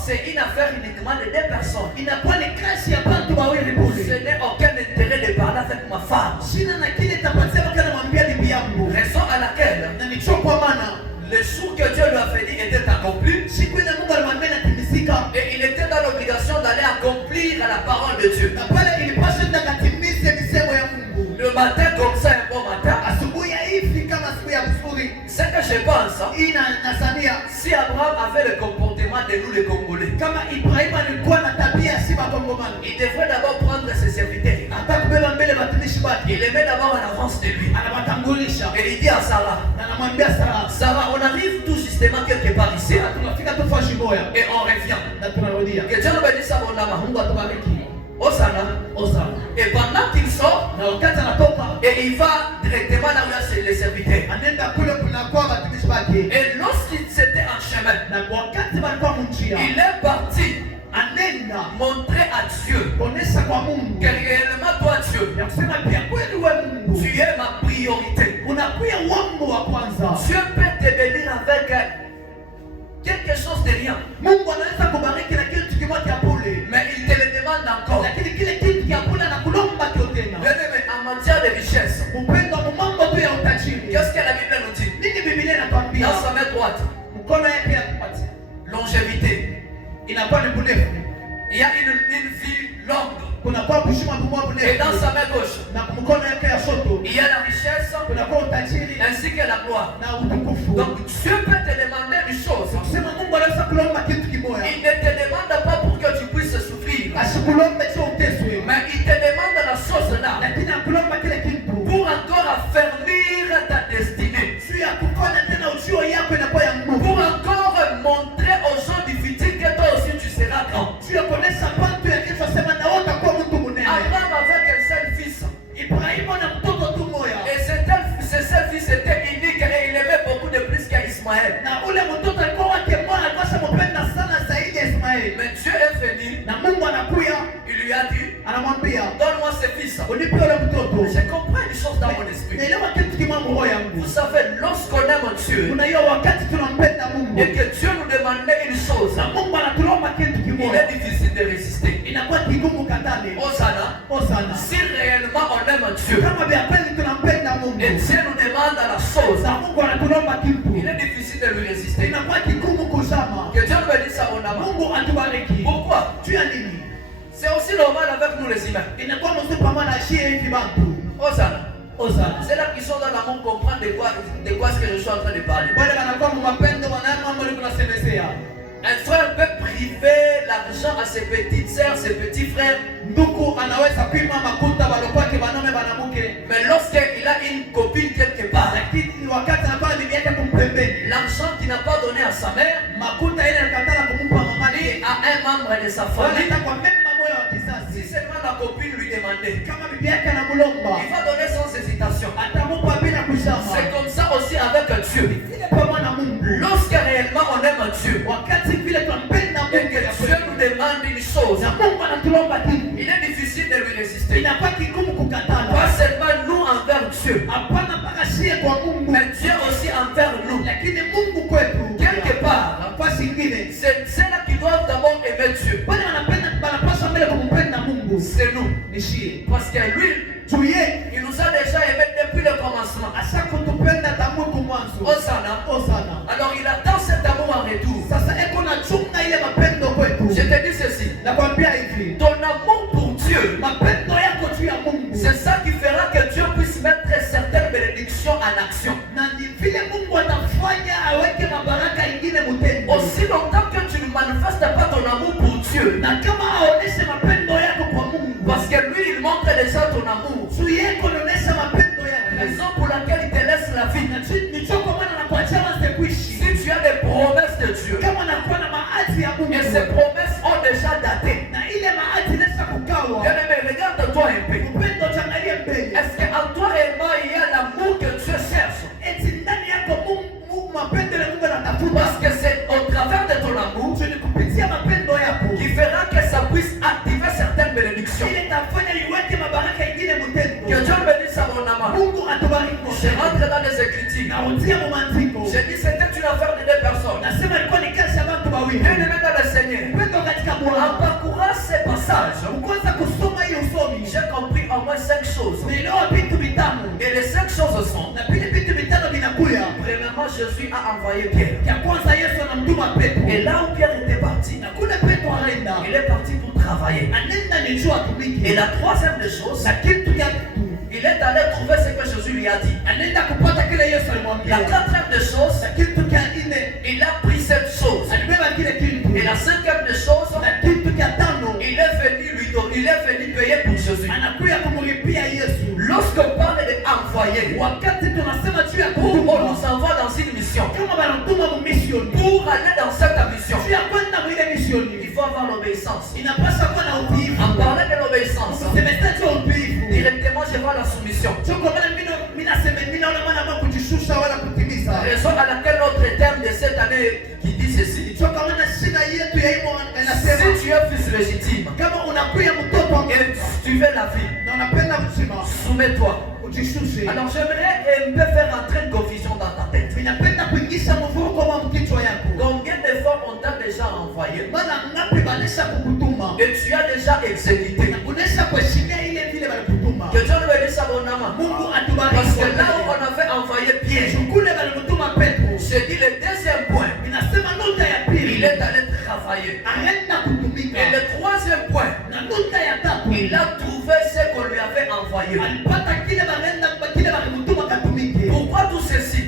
c'est une affaire uniquement de 2 personnes. inakuwa ni kazi ya watu wawili bure. Je n'ai aucun intérêt de parler avec ma femme. Sina na kile tapatia kana mwambia bibi yangu. Raison à laquelle Na nicho kwa maana le jour que Dieu lui a fait dire était accompli. siku ile Mungu alimwambia natimizika. Et il était dans l'obligation d'aller accomplir la parole de Dieu. Na pale ilipaswa ndakatimize misemo ya Mungu. Le matin comme ça, un bon matin. Asubuhi ya hivi kama asubuhi ya vizuri. Ce que je pense, Ina nasania si Abraham avait le comportement de nous les Congolais, kama Ibrahim alikuwa na tabia si Wakongomani. il devrait d'abord prendre ses serviteurs. Atakubeba mbele watumishi wake. Il les met d'abord en avance de lui. Anawatangulisha. Et il dit à Sarah, Na anamwambia Sara, Sarah, on arrive tout justement quelque part ici tunafika tu fashi moja et on revient. na tunarudia. Que Dieu nous bénisse abondamment. Mungu atubariki. Osana. Osana. Et pendant qu'il sort, Na wakati anatoka et il va directement là où il y a les serviteurs. anaenda kule kunakuwa watumishi wake. Et lorsqu'il s'était en chemin, Na wakati walikuwa munjia, il est parti anenda montrer à Dieu kuonesha kwa Mungu que réellement toi Dieu, ya kusema pia kweli wewe Mungu tu es ma priorité. unakuwa wangu wa kwanza. Dieu peut te bénir avec quelque chose de rien, Mungu anaweza kubariki na kitu kimoja bure, mais il te le demande encore. lakini kile kitu cha bure na kulomba kio tena. Bien-aimé, en matière de richesse, Upendo mu mambo tu ya utajiri. qu'est-ce que la Bible nous dit? Nini Biblia inatuambia? Dans sa main droite, Mkono yake ya kupatia longévité. inakuwa ni burefu. Il y a une vie longue. Kunakuwa kushima kumwa Et burefu. dans sa main gauche, Na mkono yake ya shoto il y a la richesse kunakuwa utajiri ainsi que la gloire. na utukufu. Donc Dieu peut te demander une chose. Sema Mungu anaweza kulomba kitu kimoja. Il ne te demande pas pour que tu puisses souffrir, Asikulombe sio uteswe. mais il te demande la chose là Lakini akulomba kile kitu. pour encore affermir ta destinée, Sio ya kufanya tena ujio yako inakuwa ya pour Mungu. encore montrer aux gens du futur que toi aussi tu seras grand. Sio ya kuonesha watu ya kesho sema na wewe utakuwa mtu mnene. Abraham avait un seul fils Ibrahimu na mtoto tu moja. et ce seul fils était unique et il aimait beaucoup de plus qu'Ismaël. Na ule mtoto alikuwa wake mmoja alikuwa anampenda sana zaidi ya Ismaeli. Mais Dieu est venu, Na Mungu anakuya il lui a dit, anamwambia, donne-moi ce fils. unipe ule mtoto. Je comprends une chose dans mon esprit. Naelewa kitu kimoja roho yangu. Vous savez, lorsqu'on aime Dieu Unajua wakati tunampenda Mungu et que Dieu nous demandait une chose, na Mungu anatulomba kitu il kimoja, est difficile de résister. inakuwa kigumu katale. Osana, Osana. si réellement on aime Dieu Kama vya kweli tunampenda Mungu et Dieu nous demande la chose, na Mungu anatulomba il kitu, est difficile de lui résister. inakuwa kigumu kuzama. Que Dieu nous bénisse abondamment. Mungu atubariki. Pourquoi? Juu ya nini? C'est aussi normal avec nous les humains. Inakuwa mzuri pamoja na shie hivi bantu. Osana, Osana. c'est là qu'ils sont dans l'amour comprendre de quoi est-ce que je suis en train de parler. Wale wanakuwa mapendo wanaona mambo tunasemezea. Un frère peut priver l'argent à ses petites sœurs, ses petits frères, Ndugu anaweza kuima makuta walokwake wanaume wanamuke, mais lorsqu'il a une copine quelque part, lakini wakati anakuwa bibi yake kumpembeni, l'argent qu'il n'a pas donné à sa mère, makuta ile alikatala kumpa mama ni yake, à un membre de sa famille. wanaenda kwa memba moja wa Si kizazi. seulement la copine lui demandait, Kama bibi yake anamlomba, il va donner sans hésitation. atamupa bila kushama. C'est comme ça aussi avec Dieu. Ile pamoja na Mungu. Lorsque réellement on aime Dieu Wakati vile tunampenda et Mungu que ya Dieu kweli, nous demande une chose, na Mungu anatulomba kitu, il est difficile de lui résister. inakuwa kigumu Pas kukatala. seulement nous envers Dieu, Hapana mpaka shie kwa Mungu, mais Dieu aussi envers nous. lakini Mungu kwetu Quelque part, nafasi ingine c'est là qui doivent d'abord aimer Dieu. wale wanapaswa mbele kumpenda Mungu C'est nous. ni shie. Parce que lui, Juu yeye il nous a déjà aimés depuis le commencement. asa kutupenda tangu mwanzo. Osana. Osana. Alors il attend cet amour en retour. Sasa eko na chunga ile mapendo kwetu. Je te dis ceci. Nakwambia hivi, Ton amour pour Dieu, mapendo yako juu ya Mungu c'est ça qui fera que Dieu puisse mettre certaines bénédictions en action. na ni vile Mungu atafanya aweke mabaraka ingine mutendo. Aussi longtemps que tu ne manifestes pas ton amour pour Dieu, Na kama aoneshe mapendo yako kwa Mungu, parce que lui il montre déjà ton amour, juu yako anaonesha mapendo yako. raison pour laquelle il te laisse la vie. Na ni choko maana anakuachia wazi kuishi. Si tu as des promesses de Dieu Kama anakuwa na maadhi ya Mungu. et ces promesses ont déjà daté, Na ile maadhi inaweza kukawa. bien aimé, regarde-toi un peu. Upendo changalie mbele. Est-ce qu'en toi réellement il y a l'amour que Dieu cherche? Eti ndani yako Mungu mapendo ya Mungu anatafuta. Parce que c'est au travers de ton amour Ni kupitia mapendo yako. qui fera que ça puisse activer certaines bénédictions. Ile tafanya iweke mabaraka ingine mutendo. Que Dieu bénisse abondamment. Mungu atubariki. Je rentre dans les Écritures. Narudia mu maandiko. J'ai dit c'était une affaire de deux personnes. Nasema ilikuwa ni kazi ya watu wawili. Bien aimé dans le Seigneur. passage, j'ai compris au moins 5 choses. Et les 5 choses sont: premièrement, Jésus a envoyé Pierre. Et là où Pierre était parti, il est parti pour travailler. Et la troisième des choses, il est allé trouver ce que Jésus lui a dit. La quatrième des choses, il a pris cette chose. Et la cinquième des choses, il est venu payer pour Jésus. Lorsqu'on parle d'envoyer, on nous envoie dans une mission. Pour aller dans cette mission, il faut avoir l'obéissance. En parlant de l'obéissance, directement je vois la soumission. Raison à laquelle notre terme de cette année qui dit ceci: si tu es fils légitime et tu veux la vie, soumets-toi. Alors j'aimerais un peu faire entrer une confusion dans ta tête. Combien de fois on t'a déjà envoyé et tu as déjà exécuté? Que Dieu nous bénisse abondamment. Parce que là où on avait envoyé Pierre, j'ai dit le deuxième point, il est allé travailler. Et le troisième point, il a trouvé ce qu'on lui avait envoyé. Pourquoi tout ceci?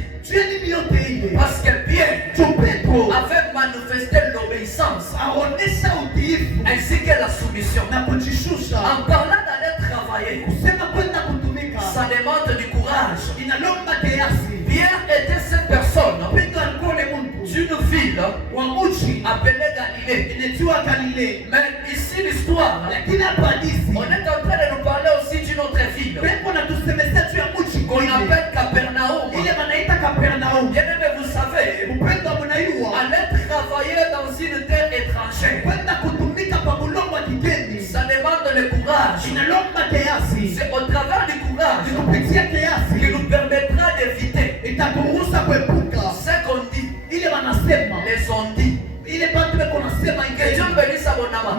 Parce que Pierre avait manifesté l'obéissance ainsi que la soumission. En parlant d'aller travailler, ça demande du courage. Pierre était cette personne d'une ville appelée Galilée. Mais ici l'histoire, on est en train de nous parler aussi d'une autre ville qu'on appelle Capernaum. Bien aimé, vous savez, aller travailler dans une terre étrangère, ça demande le courage. C'est au travers du courage qui nous permettra d'éviter ce qu'on dit, les on-dit. Que Dieu bénisse abondamment.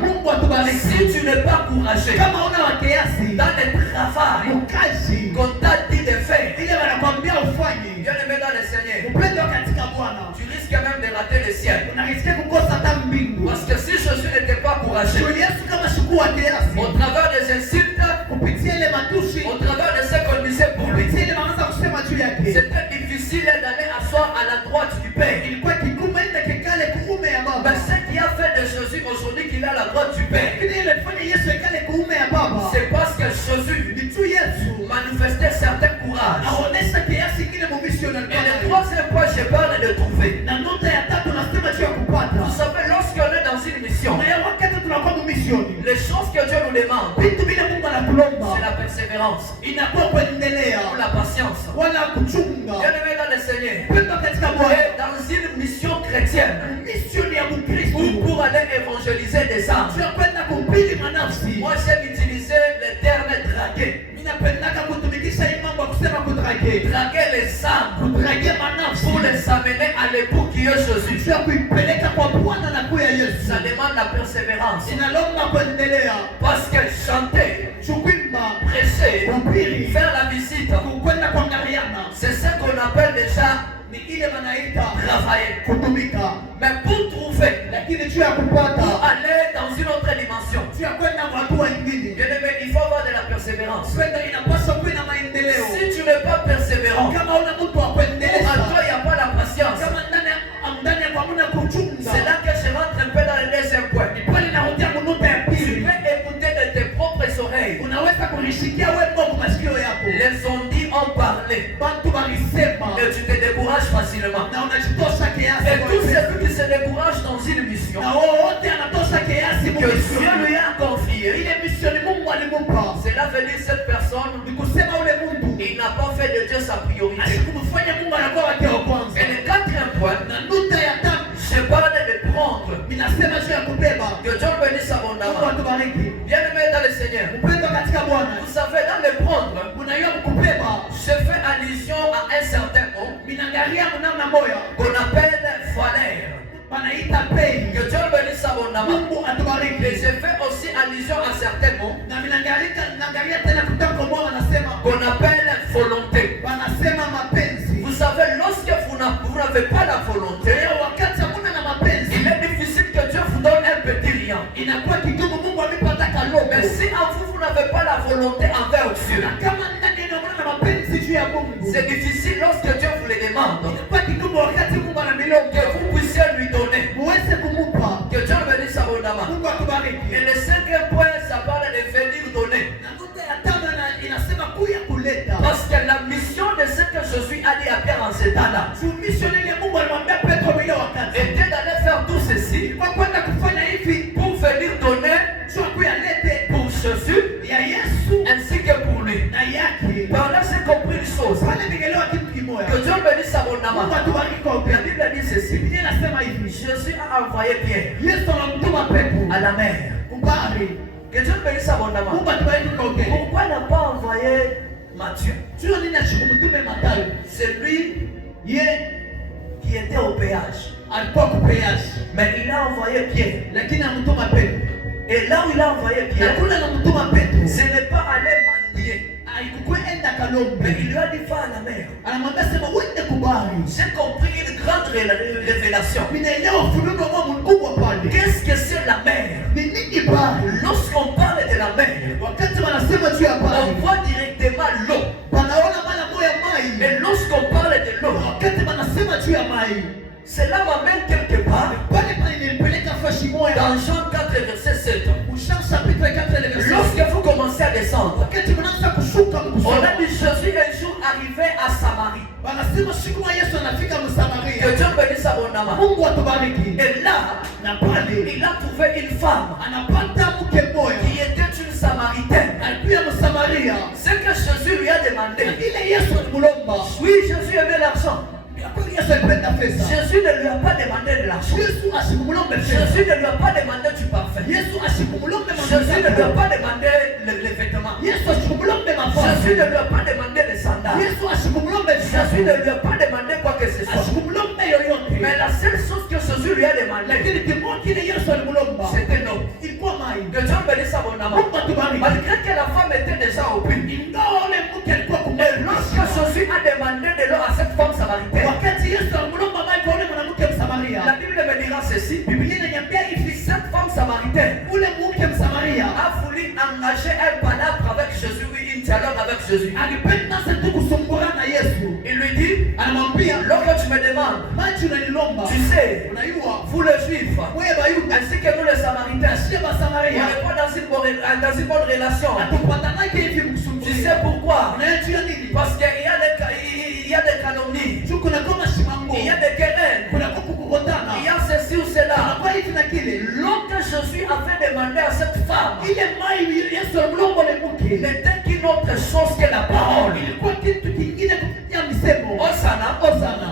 Si tu n'es pas courageux dans le travail qu'on t'a dit de faire, bien aimé dans le Seigneur, tu risques même de rater le ciel. Parce que si Jésus n'était pas courageux, au travers des insultes, au travers de ce qu'on disait pour lui, c'était difficile d'aller asseoir à la droite du Père. Mais ce qui a fait de Jésus aujourd'hui qu'il a la droite du Père, c'est parce que Jésus manifestait certain courage. Et le troisième point, je parle de trouver. Vous savez, lorsqu'on est dans une mission, les choses que Dieu nous demande, c'est la persévérance, la patience. Bien aimé dans le Seigneur, et dans une mission chrétienne, ou pour aller évangéliser des âmes, moi j'aime utiliser le terme draguer. Draguer les âmes pour les amener à l'époux qui est Jésus. Ça demande la persévérance. Parce que chanter, prêcher, faire la visite, c'est ce qu'on appelle déjà travailler. Mais pour trouver, pour aller dans une autre dimension, bien aimé, il faut avoir de la persévérance. Si tu n'es pas persévérant, à toi il n'y a pas la patience. C'est là que je rentre un peu dans le deuxième point. Tu peux écouter de tes propres oreilles. Les on-dit ont parlé. Et tu te décourages facilement. Et tous ceux qui se découragent dans une mission que Dieu lui a confiée, cela veut dire cette personne, il n'a pas fait de Dieu sa priorité. Et le quatrième point, je parle de prendre. Que Dieu bénisse abondamment. Bien aimé dans le Seigneur, vous savez, dans le prendre, je fais allusion à un certain mot qu'on appelle Valère. wanaita pei. Que Dieu bénisse abondamment. Mungu atubariki. Et j'ai fait aussi allusion à certains mots Na naangalia tena kutoka kwa wanasema qu'on appelle volonté. wanasema mapenzi. Vous savez, lorsque vous n'avez pas la volonté, Wakati hakuna na mapenzi, il est difficile que Dieu vous donne un petit rien. inakuwa kidogo Mungu amepata kalogo. Mais si en vous n'avez pas la volonté envers Dieu, Kama ndani yenu na mapenzi juu ya Mungu, c'est difficile lorsque Dieu vous les demande inakuwa kidogo wakati Mungu anamilongo. que vous puissiez lui donner. Muweze kumupa. Que Dieu bénisse abondamment. Mungu atubariki. Et le cinquième point, ça parle de venir donner. Na nukta ya tano inasema kuya kuleta. Parce que la mission de ce que je suis allé à Pierre en ce temps-là Missionnaire Mungu alimwambia Petro ile wakati. était d'aller faire tout ceci Kwa kwenda kufanya hivi pour venir donner sio kuya lete pour Jésus ya Yesu ainsi que pour lui. na yake. Par là, j'ai compris une chose. Pale ningelewa kitu kimoja. Que Dieu bénisse abondamment. Mungu atubariki kwa La upendo. Bible dit ceci. Biblia inasema hivi. Jésus a envoyé Pierre Yesu anamtuma Petro à la mer. kubari. Que Dieu bénisse abondamment. Mungu atubariki kwa upendo. Pourquoi n'a pas envoyé Matthieu? Sio nini ashikumtume Mathayo. C'est lui Ye qui était au péage. alikuwa kupeashi. Mais il a envoyé Pierre. Lakini anamtuma Petro. Et là où il a envoyé Na Pierre, kule anamtuma Petro. ce n'est pas aller mendier. Haikuwa enda Mais kalombe. il lui a dit va à la mer. Anamwambia sema uende kubari. J'ai compris une grande révélation. Ninaelewa ufunuo wa mkubwa pale. Qu'est-ce que c'est la mer? Ni nini bari? Lorsqu'on parle de la mer, Wakati wanasema juu ya on bari, voit directement l'eau. wanaona mara moja mai. Mais lorsqu'on parle de l'eau, Wakati wanasema juu ya mai, cela m'amène quelque part pale pale nilipeleka fashi moja. dans Jean 4, verset 7. Jean chapitre 4 verset. Lorsque vous commencez à descendre, Wakati mnaanza kushuka on mkusoma. a dit Jésus un jour arrivé à Samarie. Wanasema siku moja Yesu anafika Que Msamaria. Dieu bénisse abondamment. Mungu atubariki. Et là, Na pale il a trouvé une femme anapata mke mmoja. qui était une Samaritaine. Alikuwa Msamaria. Ce que Jésus lui a demandé. Ile Yesu alimlomba. Oui, Jésus aimait l'argent. Kweli Yesu alipenda pesa. Jésus ne lui a pas demandé de l'argent. Yesu asikumlombe pesa. Jésus ne lui a pas demandé du parfum. Yesu asikumlombe Jésus ne lui a mafuta. pas demandé les vêtements. Yesu asikumlombe Jésus mavazi. ne lui a pas demandé les sandales. Yesu asikumlombe Jésus ne viatu. lui a pas demandé quoi que ce soit. Asikumlombe yoyote. Mais la seule chose que Jésus lui a demandé, Lakini kimoja kile Yesu alimlomba c'était non. ilikuwa mai. Que Dieu bénisse abondamment. Mungu atubariki. Malgré que la femme était déjà au but. Ingawa ule mke alikuwa Et kumwona. lorsque Jésus a demandé de l'eau à cette femme samaritaine, Wakati Yesu alimlomba mai kwa ule mwanamke Msamaria. la Bible me dira ceci. Biblia inaniambia hivi, Cette femme samaritaine ule mke Msamaria a voulu engager un palabre avec Jésus, oui, une dialogue avec Jésus. alipenda sasa tu kusumbura na Yesu. Il lui dit, Anamwambia, lorsque tu me demandes, maji unanilomba. tu sais, Unajua, vous les Juifs, wewe Bayuda, ainsi que nous les Samaritains, sisi on Basamaria, n'est pas dans une bonne relation. hatupatanake hivi Tu kusumbulia. sais pourquoi? Unajua nini? Parce qu'il y a des calomnies, Tu kuna kama shimango. il y a des querelles, Kuna kukukutana. il y a ceci ou cela. Anakuwa hivi na kile. Lorsque Jésus avait demandé à cette femme, Ile mai Yesu alimlomba ule mke. n'était qu'une autre chose que la parole. Ilikuwa kitu kingine kupitia misemo. Osana, Osana.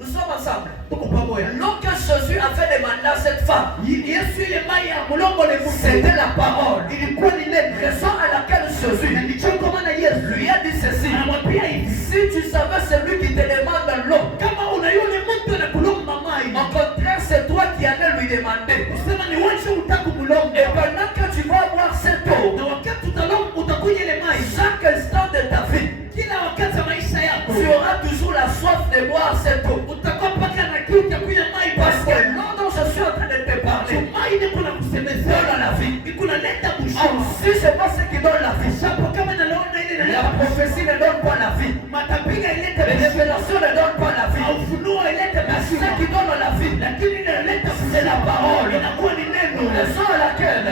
nous sommes ensemble. Tuko pamoja. Lorsque Jésus avait demandé à cette femme, Yesu ile mai ya mlomba ule mke. c'était la parole. Ilikuwa ni neno. Raison à laquelle Jésus Na ndicho kwa maana Yesu lui a dit ceci. anamwambia hivi. Si tu savais celui qui te demande l'eau, Kama una yule mtu anakulomba mai. au contraire, c'est toi qui allais lui demander. Kusema ni wewe utaka Et kumlomba. pendant que tu vas boire cette eau, Na wakati utalomba utakunywa ile mai. chaque instant de ta vie, Kila wakati wa maisha yako. tu auras toujours la soif de boire cette eau. Utakuwa mpaka na kiu cha kunywa mai Parce que basi. l'eau dont je suis en train de te parler, Mai ni kuna kusemeza donne la vie. ikunaleta Oh, bushama. si c'est pas ce qui donne la vie, Sapo kama naliona ile la inaleta prophétie ne donne pas la vie. matapiga ilete Les bushama. révélations ne donnent pas la vie. Ufunuo ilete Mais ce bushama. qui donne la vie, Lakini inaleta c'est la parole. inakuwa ni neno. Raison à laquelle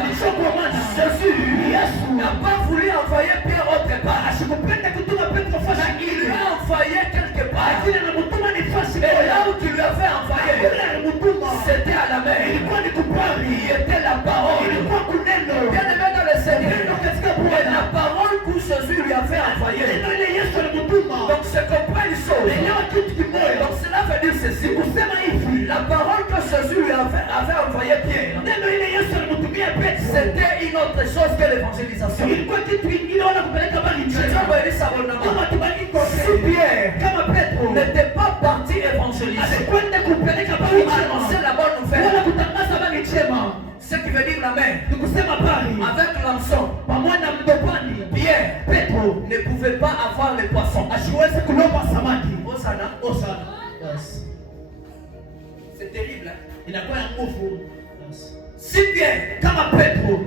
Jésus n'a pas voulu envoyer Pierre autre part. Asikupenda kutuma Petro Il fasi lui a envoyé quelque part. lakini anamtuma ni fasi Et là moja. où tu lui avais envoyé, Kule alimtuma c'était à la mer. ilikuwa ni kupari. Il était la parole. Ilikuwa kuneno. Bien aimé dans le Seigneur. Neno katika Et Bwana. la parole que Jésus lui avait envoyée. Neno ile Yesu alimtuma. Donc c'est comprendre une chose. Elewa kitu kimoja. Donc cela veut dire ceci. Kusema hivi. La parole que Jésus lui avait envoyé Pierre, Neno ile Yesu alimtumia Petro. c'était une autre chose que l'évangélisation. Ilikuwa kitu kingine wala kupeleka bali Je njema. dois bénir abondamment. Kama tubariki kwa Si Petro. Pierre Kama Petro. n'était pas parti évangéliser, Asikwenda kupeleka pour bali njema. annoncer la bonne faire. wala kutangaza habari njema. Ce qui veut dire la main. Ni kusema bali Avec l'hameçon, pamoja na mdopani Pierre Petro ne pouvait pas avoir les poissons. asiweze kulomba samaki. Osana. Osana. Yes. C'est terrible. Hein? Inakuwa ya nguvu. Yes. Si Pierre, Kama Petro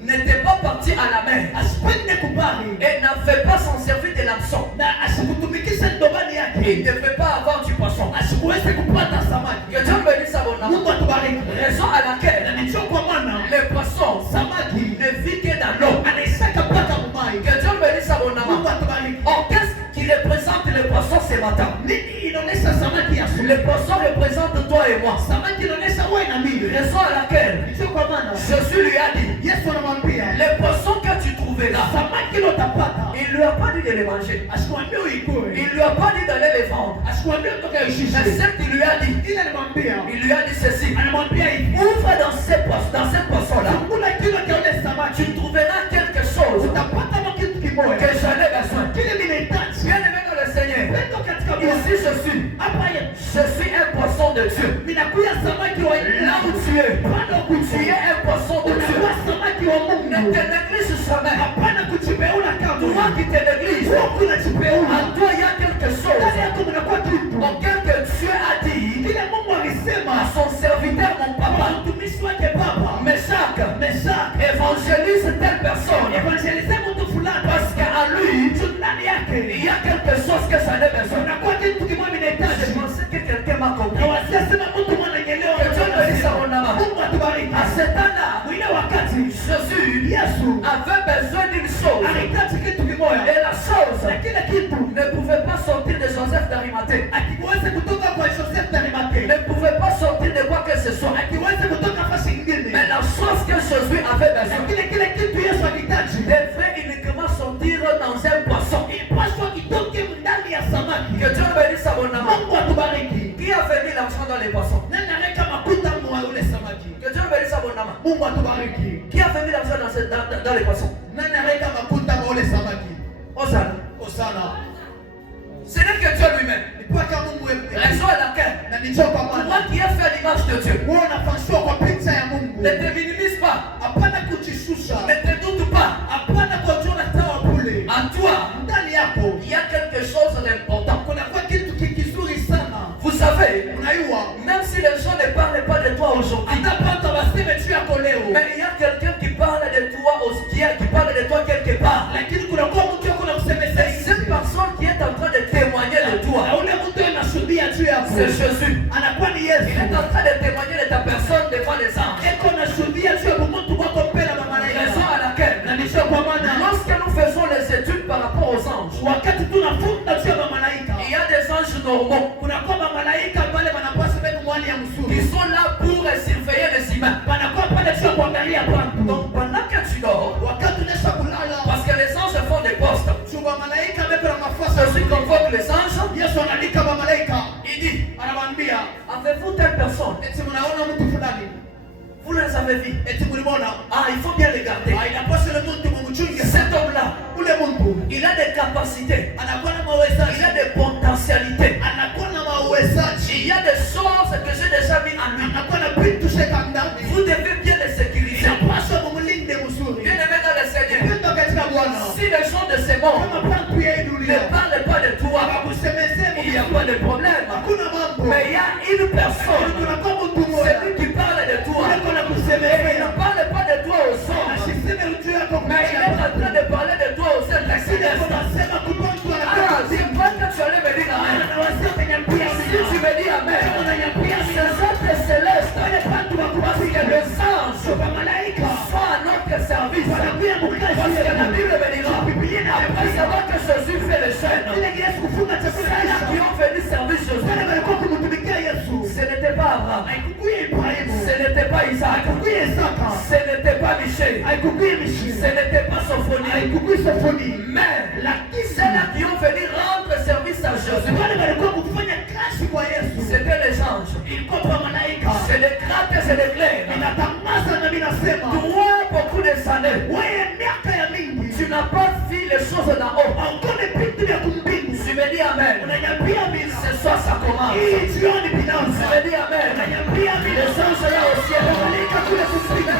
n'était pas parti à la mer asipende kubali et n'avait pas s'en servir de l'hameçon, na asikutumikisha ndobani il yake, ne devait pas avoir du poisson. asikuweze kupata samaki. Que Dieu bénisse abondamment. Mungu atubariki. Raison à laquelle Na ndicho kwa maana les poissons samaki ne vit que dans l'eau. anaisaka mpaka mumai. Que Dieu bénisse abondamment. Mungu atubariki. Or, qu'est-ce qui représente les poissons ce matin? Nini inaonesha samaki ya sule? Les poissons représentent toi et moi. Samaki inaonesha wewe na mimi. Raison à laquelle Ndicho kwa maana Jésus lui a dit, Yesu anamwambia les poissons que tu trouveras, samaki ile utapata, il lui a pas dit de les manger. asikwambie uikue, Il lui a pas dit d'aller les vendre. asikwambie utoke Mais uishishe. ce qu'il lui a dit, Ila alimwambia, il lui a dit ceci. anamwambia hivi, Ouvre dans ces poissons-là, kula kilo cha ule samaki, tu trouveras quelque chose utapata mo kitu que kimoja j'en ai besoin. kile mimi nahitaji. Bien-aimé dans le Seigneur, Pendo katika Bwana. ici Hapa je suis un poisson de Dieu. ninakuya samaki wa Là où tu es, Bado tu kuchia. es un poisson de Dieu. Unakuwa samaki wa Ne Mungu. te néglige jamais. Hapana kujibeula Toi kama. qui te négliges, Huku unajibeula. en toi il y a quelque Ndani chose yako mnakuwa kitu. auquel que Dieu a dit Kile Mungu à alisema son serviteur, mon kwa papa, mtumishi wake Baba. Meshach, évangélise telle personne. Evangelize mtu fulani. Parce qu'à lui, Ndani yake il y a quelque chose que ça n'a besoin. unakuwa kitu kimoja Je vinahitaji. pensais que quelqu'un m'a compris. Na wasiyasema mtu mwananyelewa. Que Dieu bénisse abondamment. Mungu atubariki. À cet temps-là, Mwile wakati Jésus Yesu avait besoin d'une chose. anahitaji kitu kimoja. Et la chose Na kile kitu ne pouvait pas sortir de Joseph d'Arimathée. akiweze kutoka kwa Joseph d'Arimathée. Ne pouvait pas sortir de quoi que ce soit. Akiweze kutoka nafasi nyingine. Mais la chose que Jésus avait Na besoin kile kitu Yesu alihitaji. devait uniquement sortir dans un poisson. Ilipaswa kitoke ndani ya samaki. Que Dieu bénisse abondamment. Mungu atubariki. Qui a fait mis l'argent dans les poissons? Nani anaweka makuta mwa ule samaki? Que Dieu bénisse abondamment. Mungu atubariki. Qui a fait mis l'argent dans les poissons? Nani anaweka makuta mwa ule samaki? Hosanna. Osana. Ce n'est que Dieu lui-même. Ni kwake Mungu wewe. Raison à laquelle, Na ni choka moi Bwana. qui ai fait l'image de Dieu, Wewe unafashwa kwa picha ya Mungu. ne te minimise pas, Hapana kujishusha. ne te doute pas. Hapana kujiona sawa kule. En toi, Ndani yako il y a quelque chose d'important. kuna kwa kitu kizuri sana. Vous savez, Unajua? même si les gens ne parlent pas de toi aujourd'hui, Atapata waseme tu yako leo. mais il y a quelqu'un qui parle de toi, qui parle de toi quelque part. Lakini kuna kwa mtu yako na kusemesha Et cette personne qui est en train de témoigner de toi, na ule mtu anashuhudia juu yako. c'est Jésus. Anakuwa ni Il Yesu. est en train de témoigner de ta personne devant les anges. Eko anashuhudia juu ya mtu wako mbele ya malaika. Raison à laquelle, Na nisho kwa maana lorsque nous faisons les études par rapport aux anges, wakati tunafunza juu ya malaika. il y a des anges normaux Kuna kwa malaika pale wanapaswa bado mwali ya qui mzuri. sont là pour surveiller les humains. Wanakuwa pale tu kuangalia kwangu. Donc pendant que tu dors, Wakati unaweza kulala. parce que les anges font des postes, Chumba malaika bado na mafasi. Jésus convoque les anges, Yesu analika ba malaika. il dit, Anamwambia, avez-vous telle personne? eti mnaona mtu fulani. Vous les avez vus? Eti mlimona. Ah, il faut bien regarder. Inapaswa le mtu mumchunge. Cet homme-là, Ule mtu il a des capacités, anakuwa na il mawezaji. a des potentialités. Anakuwa na mawezaji. Il y a des choses que j'ai déjà mis en lui. Anakuwa na vitu sheka ndani. Vous devez bien les sécuriser. Inapaswa mumlinde mzuri. Bien aimé dans le Seigneur, Pendo katika Bwana. si les gens de ce monde Kama pantu ya hii ne dunia. parlent pas de toi, Akusemezee il n'y a pas de problème. hakuna mambo. Mais il y a une personne, Kuna kwa mtu mmoja. celui qui parle de toi, Ule na et il kusemezea. ne parle pas de toi aux hommes, Asiseme juu yako mais il est en train de parler de toi aux êtres Lakini célestes. anasema kupantu Ah, anakuwa. c'est pas que tu allais me dire amen. Anawasema kanyambia. Si tu me dis amen, ces êtres célestes, parce que les anges Kwa malaika. sont à notre service. Wanakuya mkazi. Parce que la Bible me dira, après savoir que Jésus fait les chaînes, Ile Yesu kufunga chakula ceux-là qui Yesu. ont venu servir Jésus, Wale walikuwa kumtumikia Yesu. ce n'était pas Abraham, Haikukuye Ibrahimu. ce n'était pas Isaac, Haikukuye Isaka. ce n'était pas Michel, Haikukuye Mishima. ce n'était pas Sophonie, Haikukuye Sofoni. mais ceux-là qui ont venu rendre service à Jésus, Wale walikuwa kufanya kazi kwa Yesu. c'était les anges. Ilikuwa kwa malaika. C'est des crates et c'est des clairs. Ninatangaza na ninasema. Toi, beaucoup de années, Wewe miaka ya mingi. tu n'as pas vu les choses d'en haut. Haukone vitu vya kumbingu. Tu me dis amen. Unanyambia mimi. Ce soir ça commence. hii jioni binafsi. Je dis Amen. Ananiambia mimi Les anges là au ciel. malaika kule kusini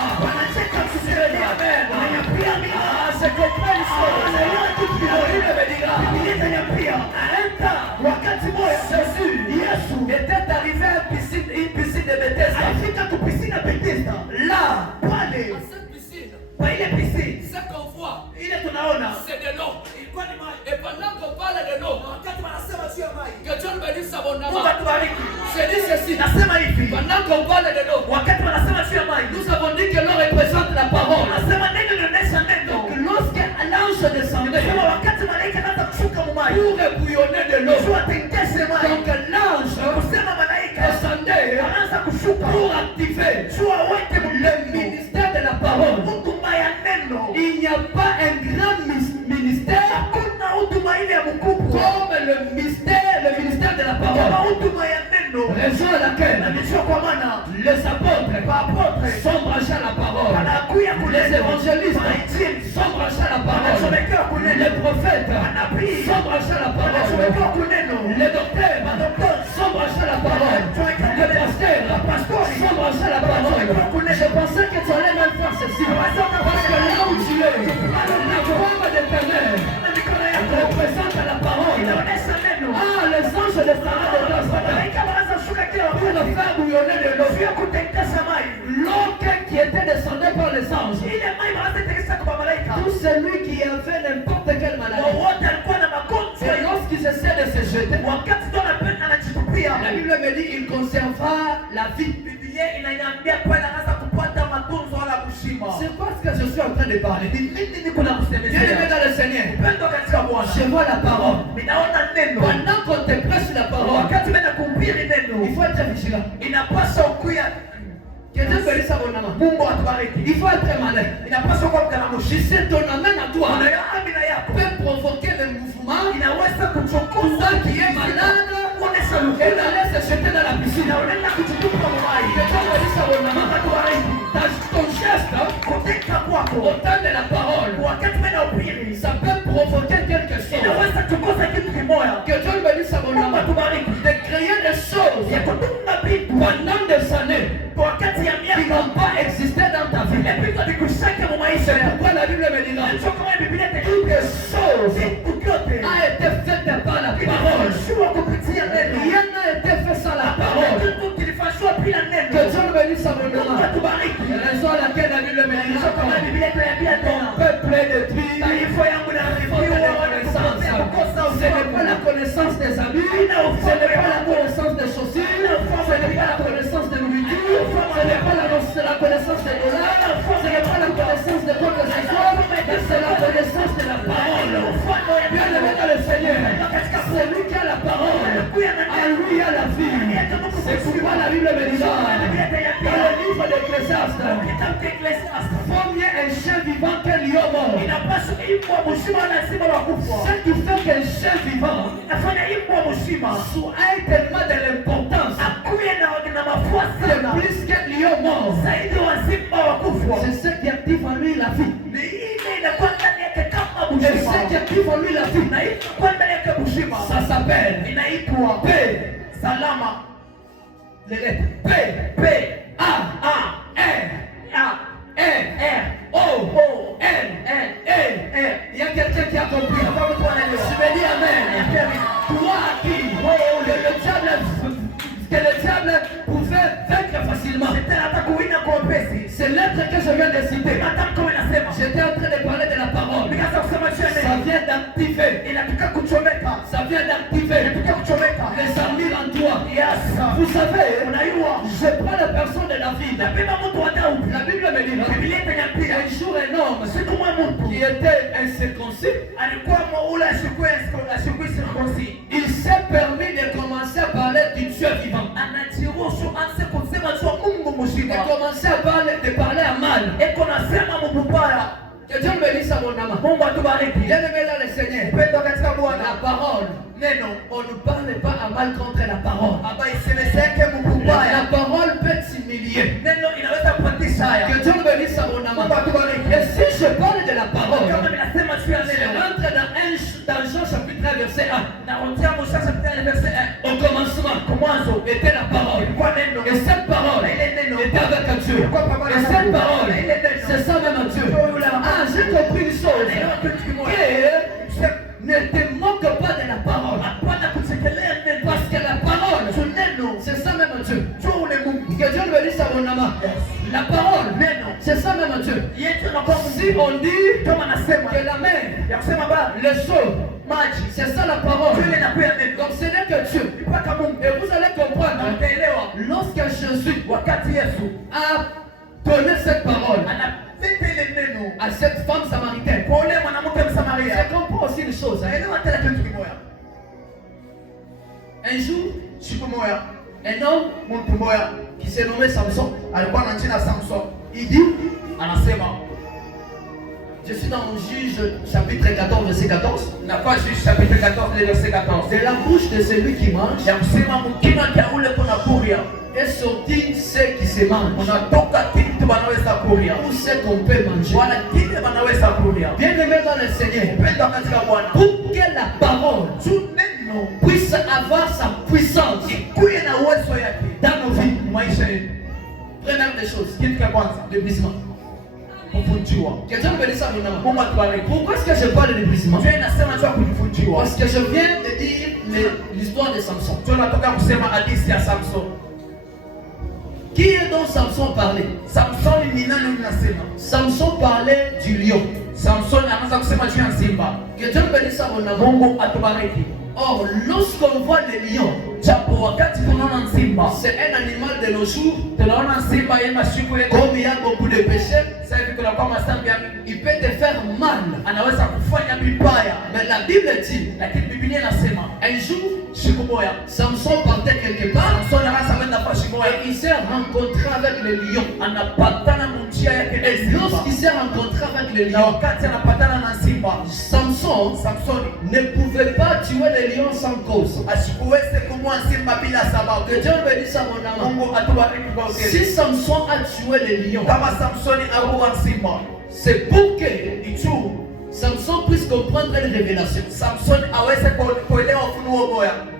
Ah, wanacheka je dis kusema Amen. ananiambia mimi Ah, c'est compris une chose. anaelewa kitu La kimoja. Bible me dira, Biblia inaniambia à un temps, wakati moja Jésus Yesu était arrivé à une piscine de Bethesda. alifika tu piscine ya Bethesda. Là, Pale à cette piscine, kwa ile piscine ce qu'on voit, ile tunaona c'est de l'eau. ilikuwa ni maji. Et pendant qu'on parle de l'eau, Wakati wanasema juu ya maji, que Dieu bénisse à mon Mungu âme. atubariki. Je dis ceci, Nasema hivi, pendant qu'on parle de l'eau, wakati wanasema juu ya maji, nous avons dit que l'eau représente la parole. nasema neno linaonyesha neno. Donc lorsque l'ange descendait Nasema wakati malaika anaanza kushuka mu maji, pour ébouillonner de l'eau, jua atengeze maji. donc l'ange Kusema malaika descendait anaanza kushuka pour activer jua wote le ministère de la parole. huduma ya neno. Il n'y a pas un grand ministère Hakuna huduma ile ya mkubwa comme le ministère de la kama parole. huduma ya neno. Raison à laquelle Na nijua kwa maana les apôtres maapôtre sont branchés à la parole. wanakuya Les kuneno, évangélistes maitini sont branchés à la parole. wanachomekewa Les kuneno, prophètes manabii sont branchés à la parole. wanachomekewa kuneno, Les docteurs sont branchés à la parole. Les pasteurs sont branchés à la parole. Je pensais que tu allais même faire ceci. Parce que là où tu es, la forme de ta mère na mikono yako représente la parole. inaonyesha neno. Ah, les anges descendent de toi ce matin Malaika wanaanza kushuka kila pour wakati nous faire bouillonner de l'eau. juu ya kutengeza maji. L'eau qui était descendue par les anges. Ile maji wanaanza kutengeneza kwa malaika. Tout celui qui avait n'importe quelle maladie. Wowote alikuwa na magonjwa, Et lorsqu'il essaie de se jeter, wakati ndo anajitupia, la Bible me dit il conserva la vie. Biblia inaniambia kwa anaanza kupata matunzo wala kushima. C'est parce que je suis en train de parler. Mimi niko na kusemezea. Bien-aimé dans le Seigneur, Upendo katika Bwana. je vois la parole. Ninaona neno. Pendant qu'on te prêche la parole, Wakati mimi nakuhubiri neno, il faut être vigilant. inapaswa ukuya. Que Dieu bénisse abondamment. Mungu atubariki. Il faut être malin. Inapaswa kuwa mkaramushi. Si c'est ton amène à toi, Kuna ya amina yako peut provoquer le mouvement, inaweza pour kuchokoza toi qui est malade, kuonesha et lugha d'aller se jeter dans la piscine. na unaenda kujitupa Que mwai. Dieu bénisse abondamment. Mungu atubariki. Ton geste, Kuteka kwako au temps de la parole, wakati mimi nahubiri ça peut provoquer quelque chose. inaweza kuchokoza kitu kimoja. Que Dieu bénisse Mungu abondamment. atubariki. De créer des choses Ya kutunga vitu pendant des années wakati ya qui miaka n'ont pas existé dans ta vie. vile vitu vikushake mu maisha C'est yako. pourquoi la Bible me dira Ndio kama Biblia toutes les choses vitu vyote a été fait par la parole. vinafanywa kupitia neno. Rien n'a été fait sans la parole. Kitu kilifanywa bila Que neno. Dieu bénisse Mungu abondamment. atubariki. Raison à laquelle la Bible me Ndio dira kama Biblia inaniambia tena. peuple est détruit. Taifa yangu na Faute de connaissance. Ce n'est pas la connaissance des habits, ce n'est pas la connaissance des chaussures, ce n'est pas la connaissance de nourriture, ce n'est pas la connaissance des dollars, ce n'est pas la connaissance de quoi que ce soit, mais c'est la connaissance de la parole. Bien aimé dans le Seigneur, c'est lui qui a la parole, à lui a la vie. C'est pourquoi la Bible me dira, dans le livre d'Ecclésiaste, vaut mieux un chien vivant qu'un lion mort. inapaswa imbwa mzima na simba wa kufa. Ce qui fait qu'un chien vivant Inafanya imbwa mzima ait tellement de l'importance, akuye na mafuasa c'est sana plus qu'un lion mort. zaidi wa simba wa kufa. C'est ce qui active en lui la vie. Ni ile inakuwa ndani yake kama Et ce qui mzima active en lui la vie, na inakuwa ndani yake mzima ça s'appelle inaitwa paix. salama. Les lettres P, P A, A R, A R, R O, O N, N E. R. Il y a quelqu'un qui a compris. Kama mtu Je anaelewa. vais dire Amen. Toi qui, que le diable pouvait vaincre facilement. Shetani hata kuwina kwa upesi. Ces lettres que je viens de citer, Matamko inasema j'étais en train de parler de la parole. nikaanza kusema juu ya Ça neno. vient d'activer, Inataka kuchomeka. ça vient d'activer Inataka kuchomeka. les armures en toi. Yes. Vous savez, Unajua je prends la personne de David. napima mtu wa Daudi. La Bible me dit, Biblia itaniambia un jour un homme siku moja mtu qui était incirconcis, alikuwa ule ashukue circoncis. il s'est permis de commencer à parler du Dieu vivant. Anajiruhusu anze kusema juu ya Mungu De mzima. commencer à parler à mal. Eko nasema Mungu baya. Que Dieu bénisse abondamment. Mungu atubariki. Bien-aimé dans le Seigneur, Pendo katika la Bwana. parole, Neno on ne parle pas à mal contre la parole. aba isemeseke Mungu La baya. parole peut t'humilier. Neno inaweza kupatisha haya. Que Dieu bénisse abondamment. Mungu atubariki. Et si je parle de la Kama parole, ninasema juu ya je neno. rentre dans Jean chapitre 1 verset 1. Na ontia Musa chapitre verset 1. Et cette parole est avec Dieu. Et cette parole, c'est ça même Dieu. Ah, j'ai compris une chose. Que ne te moque pas de la parole. Parce que la parole, c'est ça même Dieu. Que Dieu me dise ça mon ami. La parole, c'est ça même Dieu. Si on dit que la mer, le sol, c'est ça la parole. Donc ce n'est que Dieu. Et vous allez comprendre. Lorsque Jésus a donné cette parole à cette femme samaritaine, c'est comprend aussi une chose. Un jour, un homme qui s'est nommé Samson, il dit, je suis dans Juge chapitre 14 verset 14. Juge chapitre 14 verset 14. De la bouche de celui qui mange est sorti ce qui se mange ou ce qu'on peut manger. Bien aimé dans le Seigneur, pour que la parole puisse avoir sa puissance dans nos vies, première des choses, le brisement. Quelqu'un me dit ça maintenant. Pourquoi est-ce que je parle de brisement? Parce que je viens de dire l'histoire de Samson. Qui est donc Samson parlait? Samson parlait du lion. Quelqu'un me dit ça maintenant. Or, lorsqu'on voit le lion, c'est un animal de nos jours. Comme il y a beaucoup de péchés, il peut te faire mal. Mais la Bible dit, un jour, Samson partait quelque part et il s'est rencontré avec le lion. Et lorsqu'il s'est rencontré avec le lion, Samson ne pouvait pas tuer le lion sans cause. Que Dieu me dise ça mon ami. Si Samson a tué le lion, c'est pour que Samson puisse comprendre une révélation.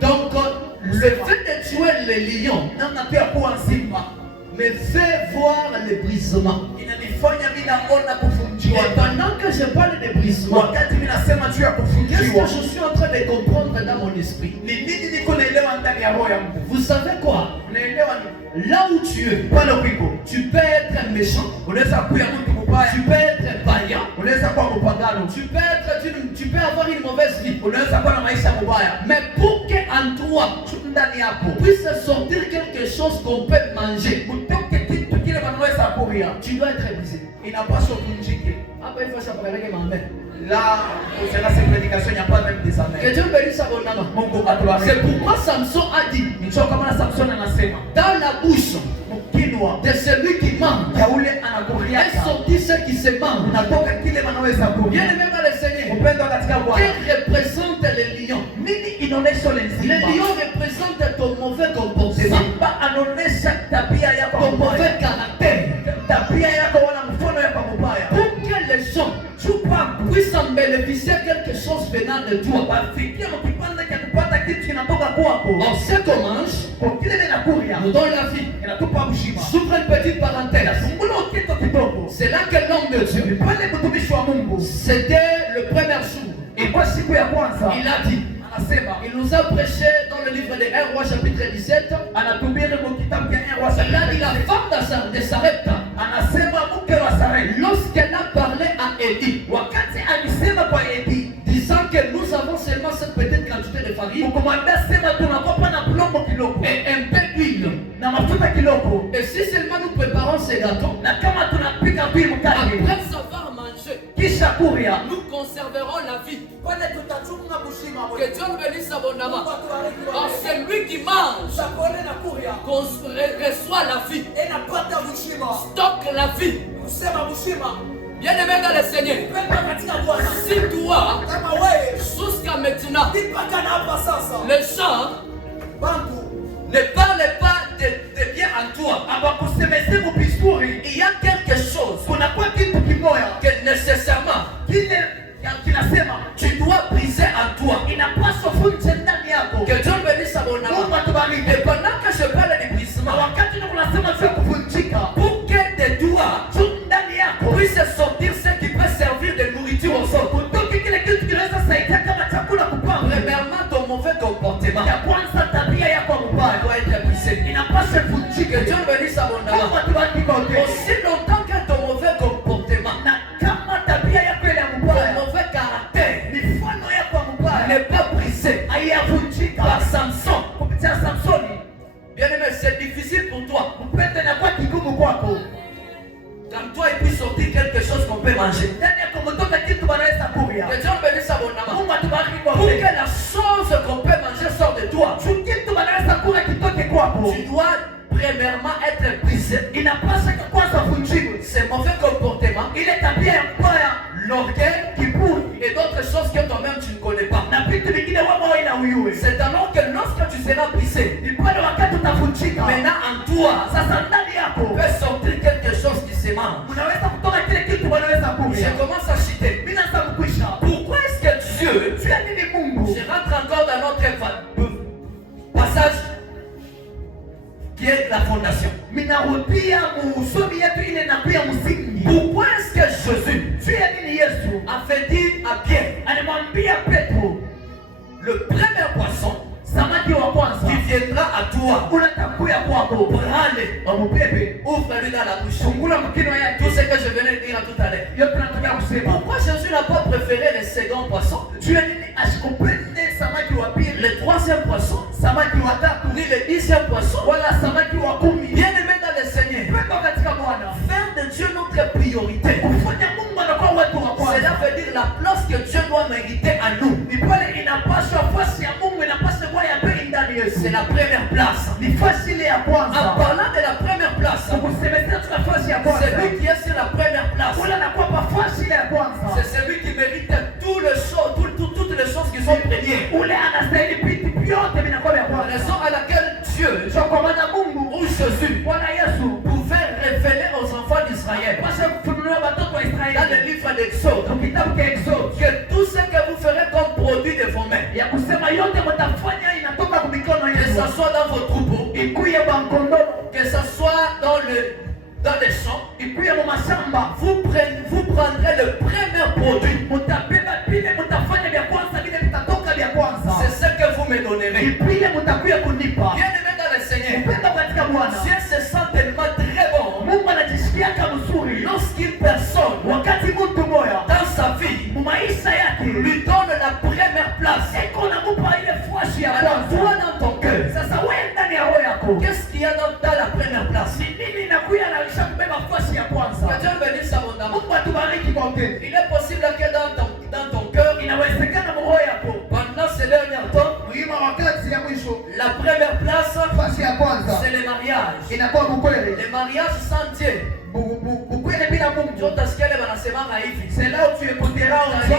Donc, le fait de tuer le lion me fait voir le brisement. Et pendant que je parle de brisement, qu'est-ce que je suis en train de comprendre dans mon esprit? Vous savez quoi? Là où tu es, tu peux être méchant, tu peux être vaillant, tu peux avoir une mauvaise vie. Mais pour qu'en toi puisse sortir quelque chose qu'on peut manger, tu dois être brisé. Après, il faut s'appeler ma mère. Là, c'est la prédication, il n'y a pas même des amens. Que Dieu bénisse abondamment. C'est pourquoi Samson a dit, dans la bouche de celui qui mange est sorti ce qui se mange. Bien aimé dans le Seigneur, qui représente les lions? Les lions représentent ton mauvais comportement, ton mauvais caractère. Pour que les gens puissent en bénéficier quelque chose venant de toi. On sait qu'on mange, nous donne la vie. J'ouvre une petite parenthèse. C'est là que l'homme de Dieu, c'était le premier jour, il a dit, il nous a prêché dans le livre de 1 Roi chapitre 17. Il a dit la femme de Sarepta, lorsqu'elle a parlé à Élie, disant que nous avons seulement cette petite quantité de farine et un peu d'huile. Et si seulement nous préparons ces gâteaux, après savoir manger, nous conserverons la vie. Que Dieu bénisse abondamment. Or celui qui mange reçoit la vie, stocke la vie. Bien aimé dans le Seigneur, si toi, jusqu'à maintenant, les gens ne parlent pas de bien en toi, il y a quelque chose que nécessairement tu dois briser en toi. Que Dieu bénisse abondamment. Et pendant que je parle de brisement, Mungu atubariki kote. Aussi longtemps que ton mauvais comportement, Na kama tabia yako ile ya ton mbaya, mauvais caractère mifano yako ya mbaya n'est pas brisé haiyavunjika par Samson. kupitia Samsoni, Bien-aimé, c'est difficile pour toi. mpende na kwa kigumu kwako. Quand toi, il peut sortir quelque chose qu'on peut manger. Ndani yako mtoka kitu wanaweza kuria. Que Dieu bénisse abondamment. Mungu atubariki Pour kote. que la chose qu'on peut manger sorte de toi, Kitu wanaweza kula kitoke kwako, tu dois premièrement être brisé. inapaswa kwanza vunjiwe Ces mauvais comportements, ile tabia ya mbaya, l'orgueil kiburi et d'autres choses que toi-même tu ne connais pas. na vitu vingine wewe ina uyue. C'est alors que lorsque tu seras brisé, Ni pale wakati utavunjika, maintenant en toi, sasa ndani yako peut sortir quelque chose qui se mange. unaweza kutoka kile kitu wanaweza Je kuria. commence à citer. Mimi naanza kukwisha. Pourquoi est-ce que Dieu, Jua nini Mungu? je rentre encore dans notre passage qui est la fondation. Minarudia musomi yetu ile na pia msingi. Pourquoi est-ce que Jésus Jua nini Yesu a fait dire à Pierre, alimwambia Petro, le premier poisson samaki wa kwanza qui viendra à toi, unatakuya kwako, prends-le, wamubebe, ouvre-le dans la bouche. fungula mkino yake. Tout ce que je venais de dire à tout à l'heure. Yote tunataka kusema. Pourquoi Jésus n'a pas préféré le second poisson, Jua nini asikupende samaki wa pili, le troisième poisson, samaki wa tatu, ni le dixième poisson? wala samaki wa kumi? Bien-aimé dans le Seigneur, Pendo katika Bwana, faire de Dieu notre priorité. kufanya Mungu anakuwa wetu wa Cela kwanza. veut dire la place que Dieu doit mériter à nous. Ni pale inapaswa nafasi ya Mungu inapaswa kuwa ya pili ndani yetu. C'est la première place. Ni nafasi ile ya En kwanza. parlant de la première place, Kukusemezea tu nafasi ya kwanza. celui qui est sur la première place, Ule anakuwa nafasi ile ya kwanza. c'est celui qui mérite toutes les choses qui sont premières. Ule anastahili vitu vyote vinakuwa vya La kwanza. raison à laquelle Dieu Sio kwa maana Mungu ou Jésus Bwana Yesu pouvait révéler aux enfants d'Israël pasha kufunulia watoto wa dans le Israeli livre d'Exode kwa kitabu cha Exode que tout ce que vous ferez comme produit de vos mains, ya kusema yote mtafanya inatoka kwa mikono que yenu. ce soit dans vos troupeaux, Ikuye bankondo, que ce soit dans les champs, ikuye mu mashamba. vous prendrez le premier produit. Mutabeba vile mtafanya vya kwanza vile vitatoka vya kwanza. C'est ce que vous me donnerez. Vile mtakuya kunipa. Bien-aimé dans le Seigneur, Upendo katika Bwana. Dieu se sent tellement très bon Mungu anajisikiaka mzuri lorsqu'une personne wakati mtu moya dans sa vie mu maisha yake lui donne la première place. eko nakupa ile fuashi ya Alors toi kwanza. dans ton cœur, Sasa wewe ndani ya roho yako qu'est-ce qu'il y a dans la première place? ni nini inakuya na kubeba fuashi ya Que kwanza? Dieu bénisse abondamment. Mungu atubariki kote. Il est possible que dans ton cœur, Inawezekana mu roho yako pendant ces derniers temps, muhimu wakati ya mwisho la première place, fuashi ya kwanza c'est le mariage. inakuwa bukweli. Le mariage sans Dieu. Bukweli bila Mungu. Ndio sikia wanasemanga hivi. C'est là où tu écouteras en toi.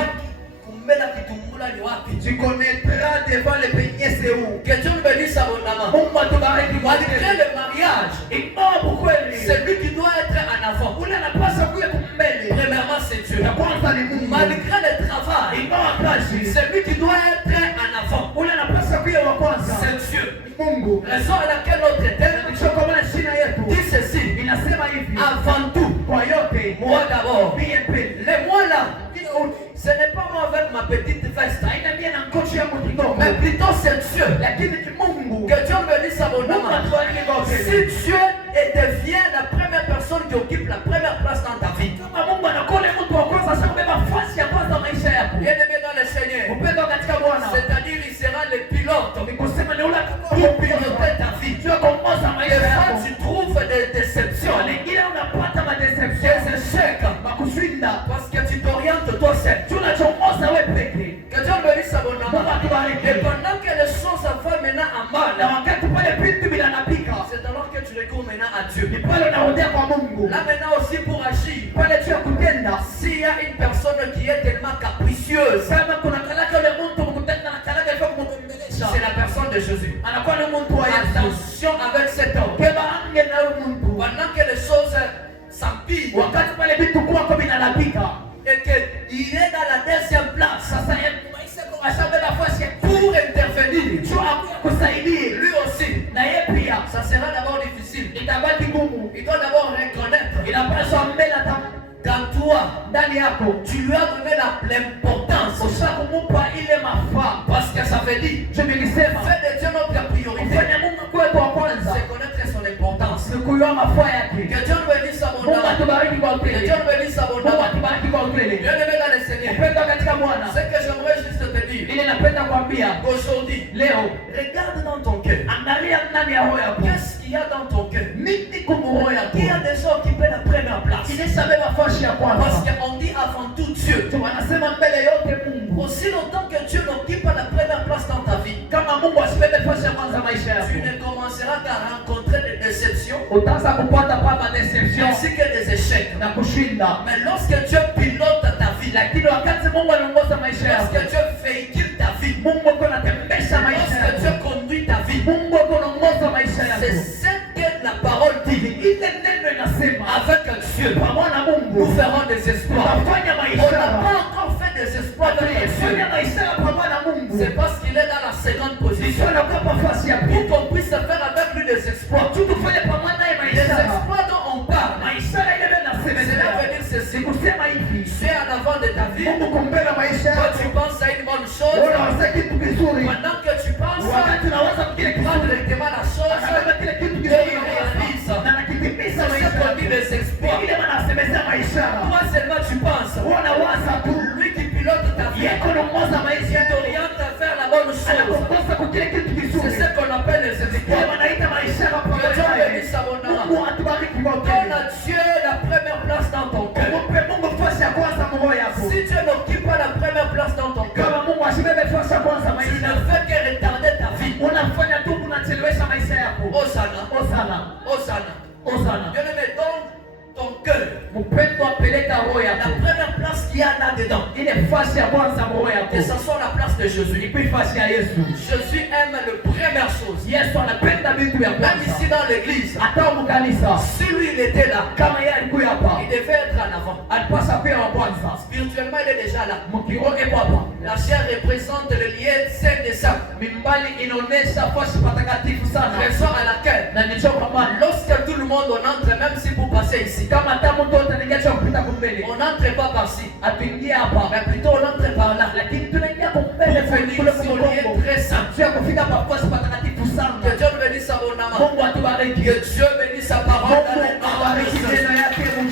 Kumbela kitumbula ni wapi? Tu connaîtras devant le peignet c'est où. Que Dieu nous bénisse abondamment. Mungu atubariki Malgré kote. le mariage, Ingawa bukweli. c'est lui qui doit être en avant. Ule anapaswa kuya kumbele. Premièrement, c'est Dieu. Ya kwanza ni Mungu. Malgré le travail, Ingawa kazi. c'est lui qui doit être en avant. Ule anapaswa kuya wa kwanza. C'est Dieu. Mungu. Raison à laquelle notre terre Sio kwa maana shina yetu. dit ceci. Inasema hivi. Avant tout, Kwa yote. moi d'abord. BNP. Les mois là, ce n'est pas moi avec ma petite veste, Haina mie na mkochi yangu kidogo. mais plutôt c'est Dieu. Lakini ni Mungu. Que Dieu bénisse Mungu abondamment. atubariki kote. Si Dieu devient la première personne qui occupe la première place dans ta vie, Kama Mungu anakuwa ni mtu wa kwanza sasa kubeba nafasi ya kwanza maisha yako. bien aimé dans le Seigneur, Upendo katika Bwana. c'est-à-dire il sera le pilote Ni kusema ni ule pour piloter ta vie. Sio kuongoza Et maisha quand yako. tu trouves des déceptions, Wengine unapata madeception. des échecs, Makushinda. parce que tu t'orientes toi seul. Tunachoongoza wewe peke. Que Dieu bénisse Mungu abondamment. atubariki. Et pendant que les choses vont maintenant en Na mal, wakati pale vitu vinanapika. c'est alors que tu recours maintenant à Dieu. Ni pale unarudia kwa Mungu. Là maintenant aussi pour agir, Pale tu ya kutenda. s'il y a une personne qui est tellement capricieuse, Kama kuna kalaka ule mtu mkutenda na kalaka ilikuwa kumkumbelesha. c'est la personne de Jésus. Anakuwa ni mtu wa Yesu. Attention avec cet homme. Keba ange na huyu mtu. Pendant que les choses s'empirent Wakati pale vitu kwako vinanapika. et qu'il est dans la deuxième place Sasa maisha kwa sababu nafasi ya pour intervenir, Dieu akusaidie. lui aussi, Na yeye pia ça sera d'abord difficile. itabaki ngumu. Il doit d'abord reconnaître Inapaswa mbele hata qu'en toi, ndani yako tu lui as donné l'importance. usha kumupa ile mafaa. Parce que ça veut dire, Je nilisema faire de Dieu notre priorité, ufanye Mungu kwetu wa kwanza. c'est connaître son importance. Sikuyua mafua yake. Que Dieu nous bénisse Mungu abondamment. atubariki kwa Que ukweli. Dieu nous bénisse Mungu abondamment. atubariki kwa ukweli. Bien-aimé dans le Seigneur, Upendo katika Bwana. ce que j'aimerais juste te dire, Ile napenda kuambia aujourd'hui, leo, regarde dans ton cœur. angalia ndani ya roho yako. Qu'est-ce qu'il y a dans ton cœur? Nini kumroho yako? Il y a des gens qui prennent la première place. Inasabeba nafasi ya Parce kwanza. qu'on dit avant tout Dieu. Wanasema mbele yote Mungu. Aussi longtemps que Dieu n'occupe pas la première place dans ta vie, Kama Mungu asibebe nafasi ya kwanza maisha tu yako, ne commenceras qu'à rencontrer des déceptions utaanza kupata papa deception ainsi que des échecs. na kushinda. Mais lorsque Dieu pilote ta vie, Lakini wakati Mungu anaongoza maisha lorsque yako, Dieu véhicule ta vie, Mungu ako anatembesha maisha lorsque Dieu yako, conduit ta vie, Mungu ako anaongoza maisha c'est yako. ce que la parole dit. Ile neno inasema Avec Dieu, pamoja na Mungu nous ferons des exploits. tutafanya On n'a maisha. pas encore fait des exploits avec Dieu. Tutafanya maisha pamoja na Mungu. C'est parce qu'il est dans la seconde position. Sio kwa nafasi ya Pour pili. qu'on puisse faire avec lui des exploits. Tutafanya pamoja naye Les maisha. exploits dont on parle, Maisha ile ndio cela veut nasema. dire ceci. Sikusema hivi. Tu es en avant de ta vie. Mungu kumbele maisha Quand yako. tu penses à une bonne chose, Wewe unaweza kitu kizuri. pendant que tu penses, Wakati unawaza kile prends kizuri. directement la chose Anabeba kile kitu et kizuri il réalise. na nakitimiza C'est maisha ce qu'on dit yako. les exploits. Ile wanasemezea maisha. Toi seulement tu penses. Unawaza tu. Lui qui pilote ta vie, Yeko naongoza qui maisha yako. t'oriente vers la bonne chose. Anakuongoza kwa kile kitu C'est kizuri. ce qu'on appelle les Ile exploits. wanaita maisha yako Que Dieu pamoja. bénisse abondamment. Mungu atubariki kwa Donne kweli. à Dieu la première place dans ton cœur. Umupe Mungu nafasi ya kwanza moyo yako. Si Dieu n'occupe pas la première place dans ton cœur, Kama Mungu asibebe nafasi ya kwanza tu maisha ne yako. fais que retarder ta vie. Unafanya tu unachelewesha maisha yako. Hosanna, Osana. Hosanna. Osana. Bien-aimé, donc ton cœur, Mpendo apeleka roho la yako. première place qu'il y a là-dedans, Ile nafasi ya kwanza moyo yako. que ce soit la place de Jésus. Ipi nafasi ya Yesu. Jésus aime la première chose. Yesu anapenda vitu vya Même ici kwanza. dans l'église, Hata mkanisa. si lui il était là, Kama yeye alikuwa hapa. il devait être en avant. Alipaswa kuwa wa kwanza. Spirituellement, il est déjà là. Mkiroho epo hapa. La chair représente le lien saint des saints. Mimbali inaonesha nafasi patakatifu sana. Raison à laquelle, Na nicho kwamba lorsque tout le monde on entre, même si vous passez ici, kama hata mtu ataningesha kupita kumbele. on n'entre pas par-ci, Atuingie hapa. mais plutôt on entre par là. Lakini tunaingia kumbele Pour venir kule ici au kwa lieu Mungu. très saint. Sio kufika nafasi patakatifu sana. Que Dieu nous bénisse abondamment. Mungu atubariki. Que Dieu bénisse sa parole dans les Mungu abariki noms de neno Jésus. yake